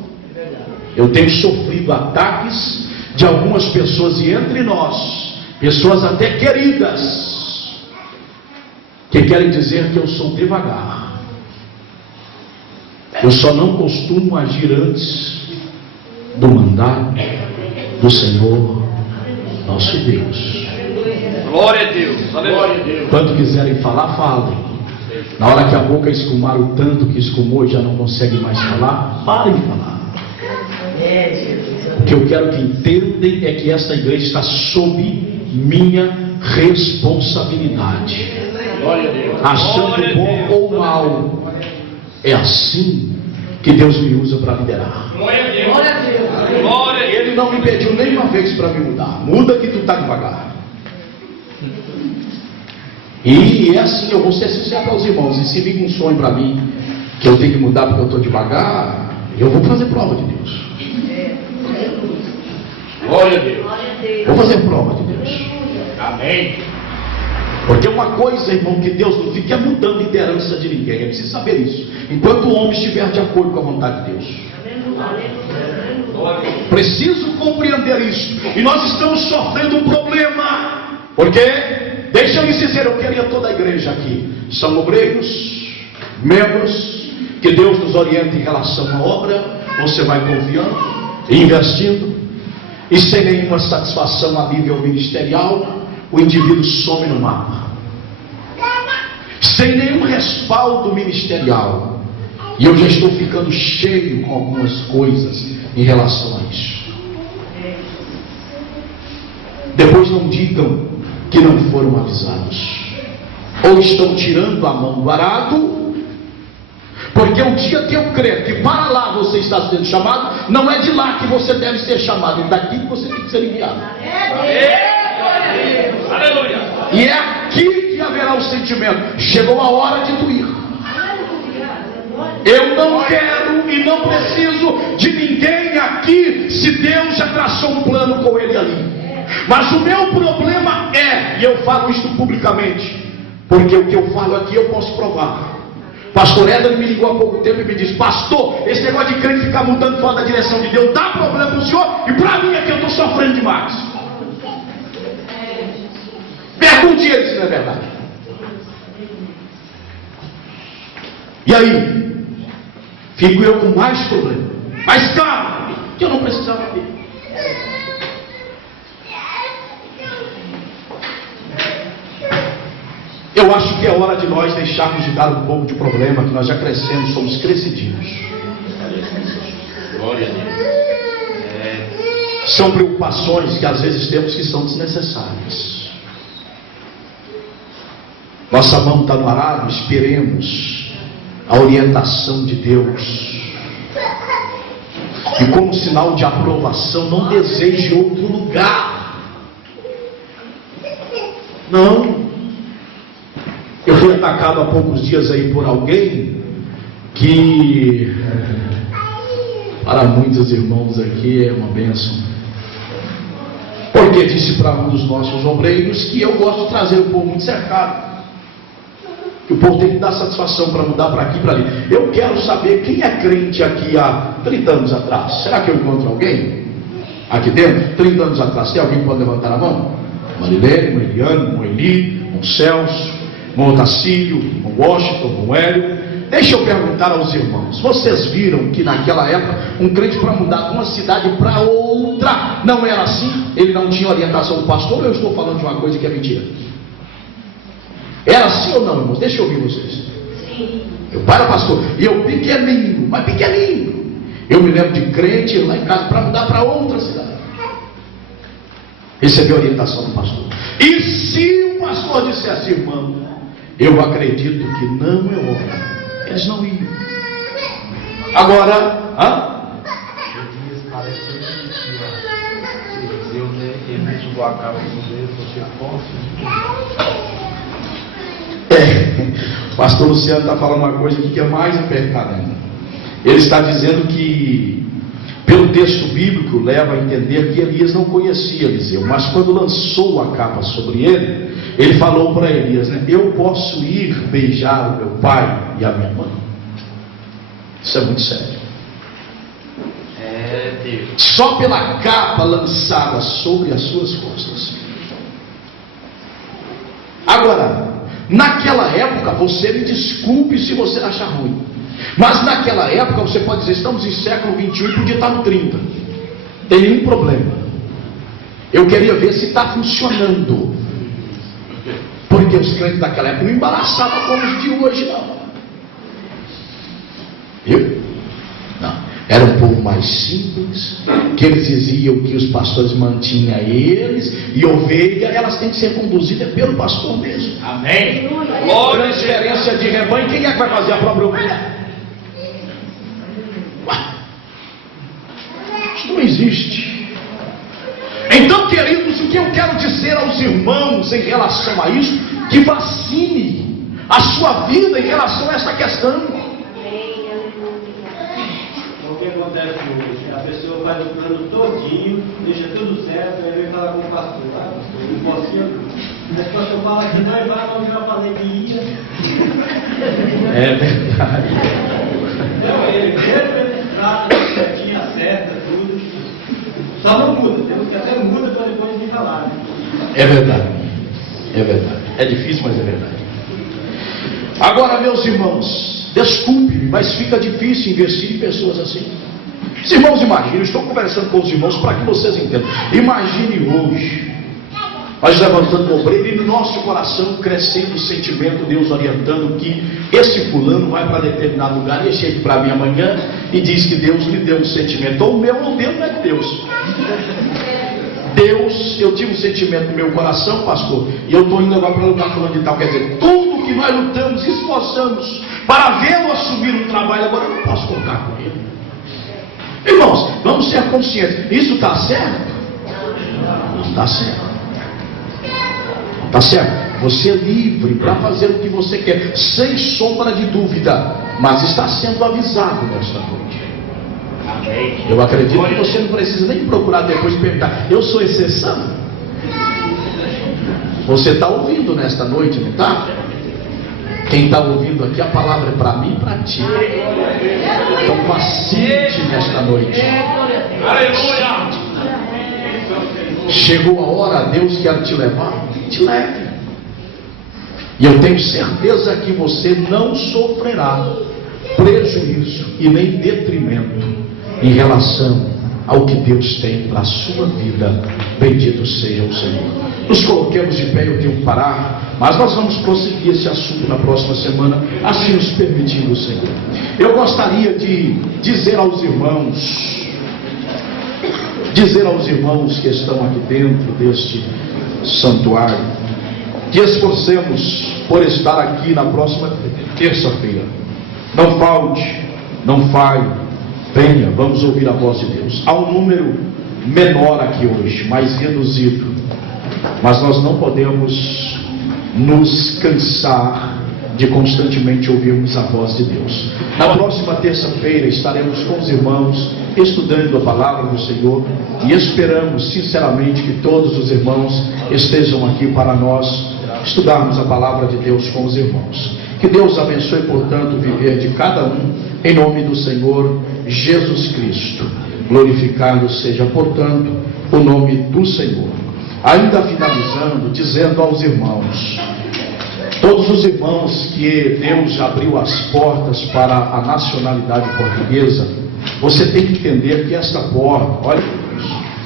Eu tenho sofrido ataques de algumas pessoas, e entre nós, pessoas até queridas, que querem dizer que eu sou devagar. Eu só não costumo agir antes do mandato do Senhor nosso Deus. Glória a Deus, aleluia. Quando quiserem falar, falem. Na hora que a boca escumar o tanto que escumou e já não consegue mais falar, parem de falar. O que eu quero que entendem é que essa igreja está sob minha responsabilidade. Achando bom ou mal, é assim que Deus me usa para liderar. Ele não me pediu nenhuma vez para me mudar. Muda que tu está devagar. E é assim, eu vou ser sincero para os irmãos. E se vir um sonho para mim que eu tenho que mudar porque eu estou devagar, eu vou fazer prova de Deus. Glória a Deus. Vou fazer prova de Deus. Amém. Porque uma coisa, irmão, que Deus não fica mudando a liderança de ninguém. É preciso saber isso. Enquanto o homem estiver de acordo com a vontade de Deus. Preciso compreender isso. E nós estamos sofrendo um problema. Porque, deixa eu lhes dizer, eu queria toda a igreja aqui. São obreiros, membros, que Deus nos orienta em relação à obra. Você vai confiando, investindo, e sem nenhuma satisfação a nível ministerial, o indivíduo some no mapa. Sem nenhum respaldo ministerial. E eu já estou ficando cheio com algumas coisas em relação a isso. Depois não digam que não foram avisados. Ou estão tirando a mão do arado. Porque o dia que eu crer que para lá você está sendo chamado, não é de lá que você deve ser chamado, é daqui que você tem que ser enviado. Aleluia. E é aqui que haverá o sentimento. Chegou a hora de tu ir. Eu não quero e não preciso de ninguém aqui, se Deus já traçou um plano com ele ali. Mas o meu problema é, e eu falo isso publicamente, porque o que eu falo aqui eu posso provar. Pastor Éder me ligou há pouco tempo e me disse: pastor, esse negócio de crente ficar mudando fora da direção de Deus dá problema para o senhor, e para mim é que eu estou sofrendo demais. Pergunte ele se não é verdade. E aí, fico eu com mais problema, mais caro, que eu não precisava ter. Eu acho que é hora de nós deixarmos de dar um pouco de problema, que nós já crescemos, somos crescidinhos. Glória a Deus. São preocupações que às vezes temos que são desnecessárias. Nossa mão está no arado, esperemos a orientação de Deus. E como sinal de aprovação, não deseje outro lugar. Não. Eu fui atacado há poucos dias aí por alguém que, para muitos irmãos aqui, é uma bênção. Porque disse para um dos nossos obreiros que eu gosto de trazer o povo muito cercado. Que o povo tem que dar satisfação para mudar para aqui e para ali. Eu quero saber quem é crente aqui há 30 anos atrás. Será que eu encontro alguém aqui dentro? 30 anos atrás, tem alguém que pode levantar a mão? Marilene, Mariane, Moeli, Celso, irmão Otacílio, irmão Washington, irmão Hélio. Deixa eu perguntar aos irmãos: vocês viram que naquela época um crente para mudar de uma cidade para outra não era assim? Ele não tinha orientação do pastor, ou eu estou falando de uma coisa que é mentira? Era assim ou não, irmãos? Deixa eu ouvir vocês. Sim. Para, pastor, e eu pequenininho, mas pequenininho, eu me lembro de crente lá em casa para mudar para outra cidade, receber orientação do pastor. E se o pastor dissesse: irmão, eu acredito que não é hora, eles não iam. Agora, o pastor Luciano está falando uma coisa aqui que é mais apertada ainda. Ele está dizendo que, pelo texto bíblico, leva a entender que Elias não conhecia Eliseu, mas quando lançou a capa sobre ele, ele falou para Elias, né: eu posso ir beijar o meu pai e a minha mãe? Isso é muito sério. Deus. Só pela capa lançada sobre as suas costas. Agora, naquela época, você me desculpe se você achar ruim, mas naquela época você pode dizer: estamos em século 21, podia estar no 30, tem nenhum problema. Eu queria ver se está funcionando, porque os crentes daquela época não embaraçavam como os de hoje, não. Viu? Não. Era um povo mais simples, que eles diziam que os pastores mantinham eles, e ovelha, elas têm que ser conduzidas pelo pastor mesmo. Amém. Transferência de rebanho, quem é que vai fazer a própria ovelha? Isso não existe. Então, queridos, o que eu quero dizer aos irmãos em relação a isso, que vacine a sua vida em relação a essa questão. O que acontece hoje? A pessoa faz o plano todinho, deixa tudo certo, aí vem falar com o pastor: eu não posso ir. Mas o pastor fala que não, e vai, mas eu já falei que ia. É verdade. Não, ele trata, certinho, acerta tudo. Só não muda, temos que até muda para depois de falar. Né? É verdade. É verdade. É difícil, mas é verdade. Agora, meus irmãos, desculpe-me, mas fica difícil investir em pessoas assim. Os irmãos, imaginem, eu estou conversando com os irmãos para que vocês entendam. Imagine hoje, nós levantando o obreiro e no nosso coração crescendo o sentimento, Deus orientando que esse fulano vai para determinado lugar, e ele chega para mim amanhã e diz que Deus lhe deu um sentimento, ou o meu ou o dele não é de Deus. Deus, eu tive um sentimento no meu coração, pastor, e eu estou indo agora para o lugar falando de tal. Quer dizer, tudo que nós lutamos, esforçamos para vê-lo assumir um trabalho, agora eu não posso colocar com ele. Irmãos, vamos ser conscientes. Isso está certo? Não está certo. Não está certo. você é livre para fazer o que você quer, sem sombra de dúvida, mas está sendo avisado nesta noite. Eu acredito que você não precisa nem procurar depois perguntar: eu sou exceção? Você está ouvindo nesta noite, não está? Quem está ouvindo aqui, a palavra é para mim e para ti. Então vacile nesta noite. Chegou a hora, Deus quer te levar, te leve. E eu tenho certeza que você não sofrerá prejuízo e nem detrimento em relação ao que Deus tem para a sua vida. Bendito seja o Senhor. Nos coloquemos de pé, eu tenho que parar, mas nós vamos prosseguir esse assunto na próxima semana, assim nos permitindo o Senhor. Eu gostaria de dizer aos irmãos que estão aqui dentro deste santuário, que esforcemos por estar aqui na próxima terça-feira. Não falte, não falhe, venha, vamos ouvir a voz de Deus. Há um número menor aqui hoje, mais reduzido, mas nós não podemos nos cansar de constantemente ouvirmos a voz de Deus. Na próxima terça-feira estaremos com os irmãos estudando a palavra do Senhor e esperamos sinceramente que todos os irmãos estejam aqui para nós estudarmos a palavra de Deus com os irmãos. Que Deus abençoe, portanto, o viver de cada um, em nome do Senhor Jesus Cristo. Glorificado seja, portanto, o nome do Senhor. Ainda finalizando, dizendo aos irmãos, todos os irmãos que Deus abriu as portas para a nacionalidade portuguesa, você tem que entender que esta porta, olha,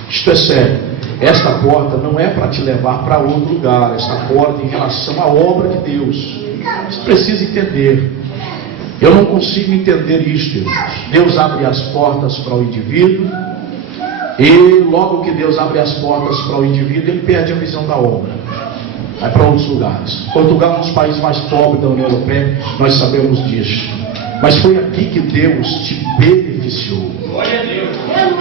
isto é sério, esta porta não é para te levar para outro lugar, esta porta em relação à obra de Deus. Você precisa entender. Eu não consigo entender isto, irmãos. Deus abre as portas para o indivíduo, e logo que Deus abre as portas para o indivíduo, ele perde a visão da obra, vai para outros lugares. Portugal é um dos países mais pobres da União Europeia, nós sabemos disso, mas foi aqui que Deus te beneficiou.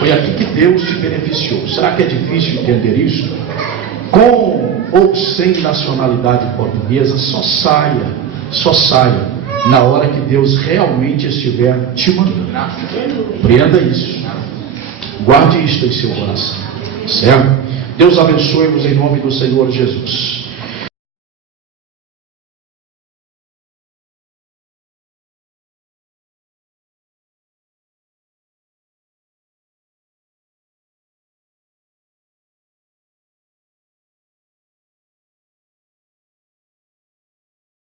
Foi aqui que Deus te beneficiou. Será que é difícil entender isso? Com ou sem nacionalidade portuguesa, só saia na hora que Deus realmente estiver te mandando. Compreenda isso. Guarde isto em seu coração. Certo? Deus abençoe-vos em nome do Senhor Jesus.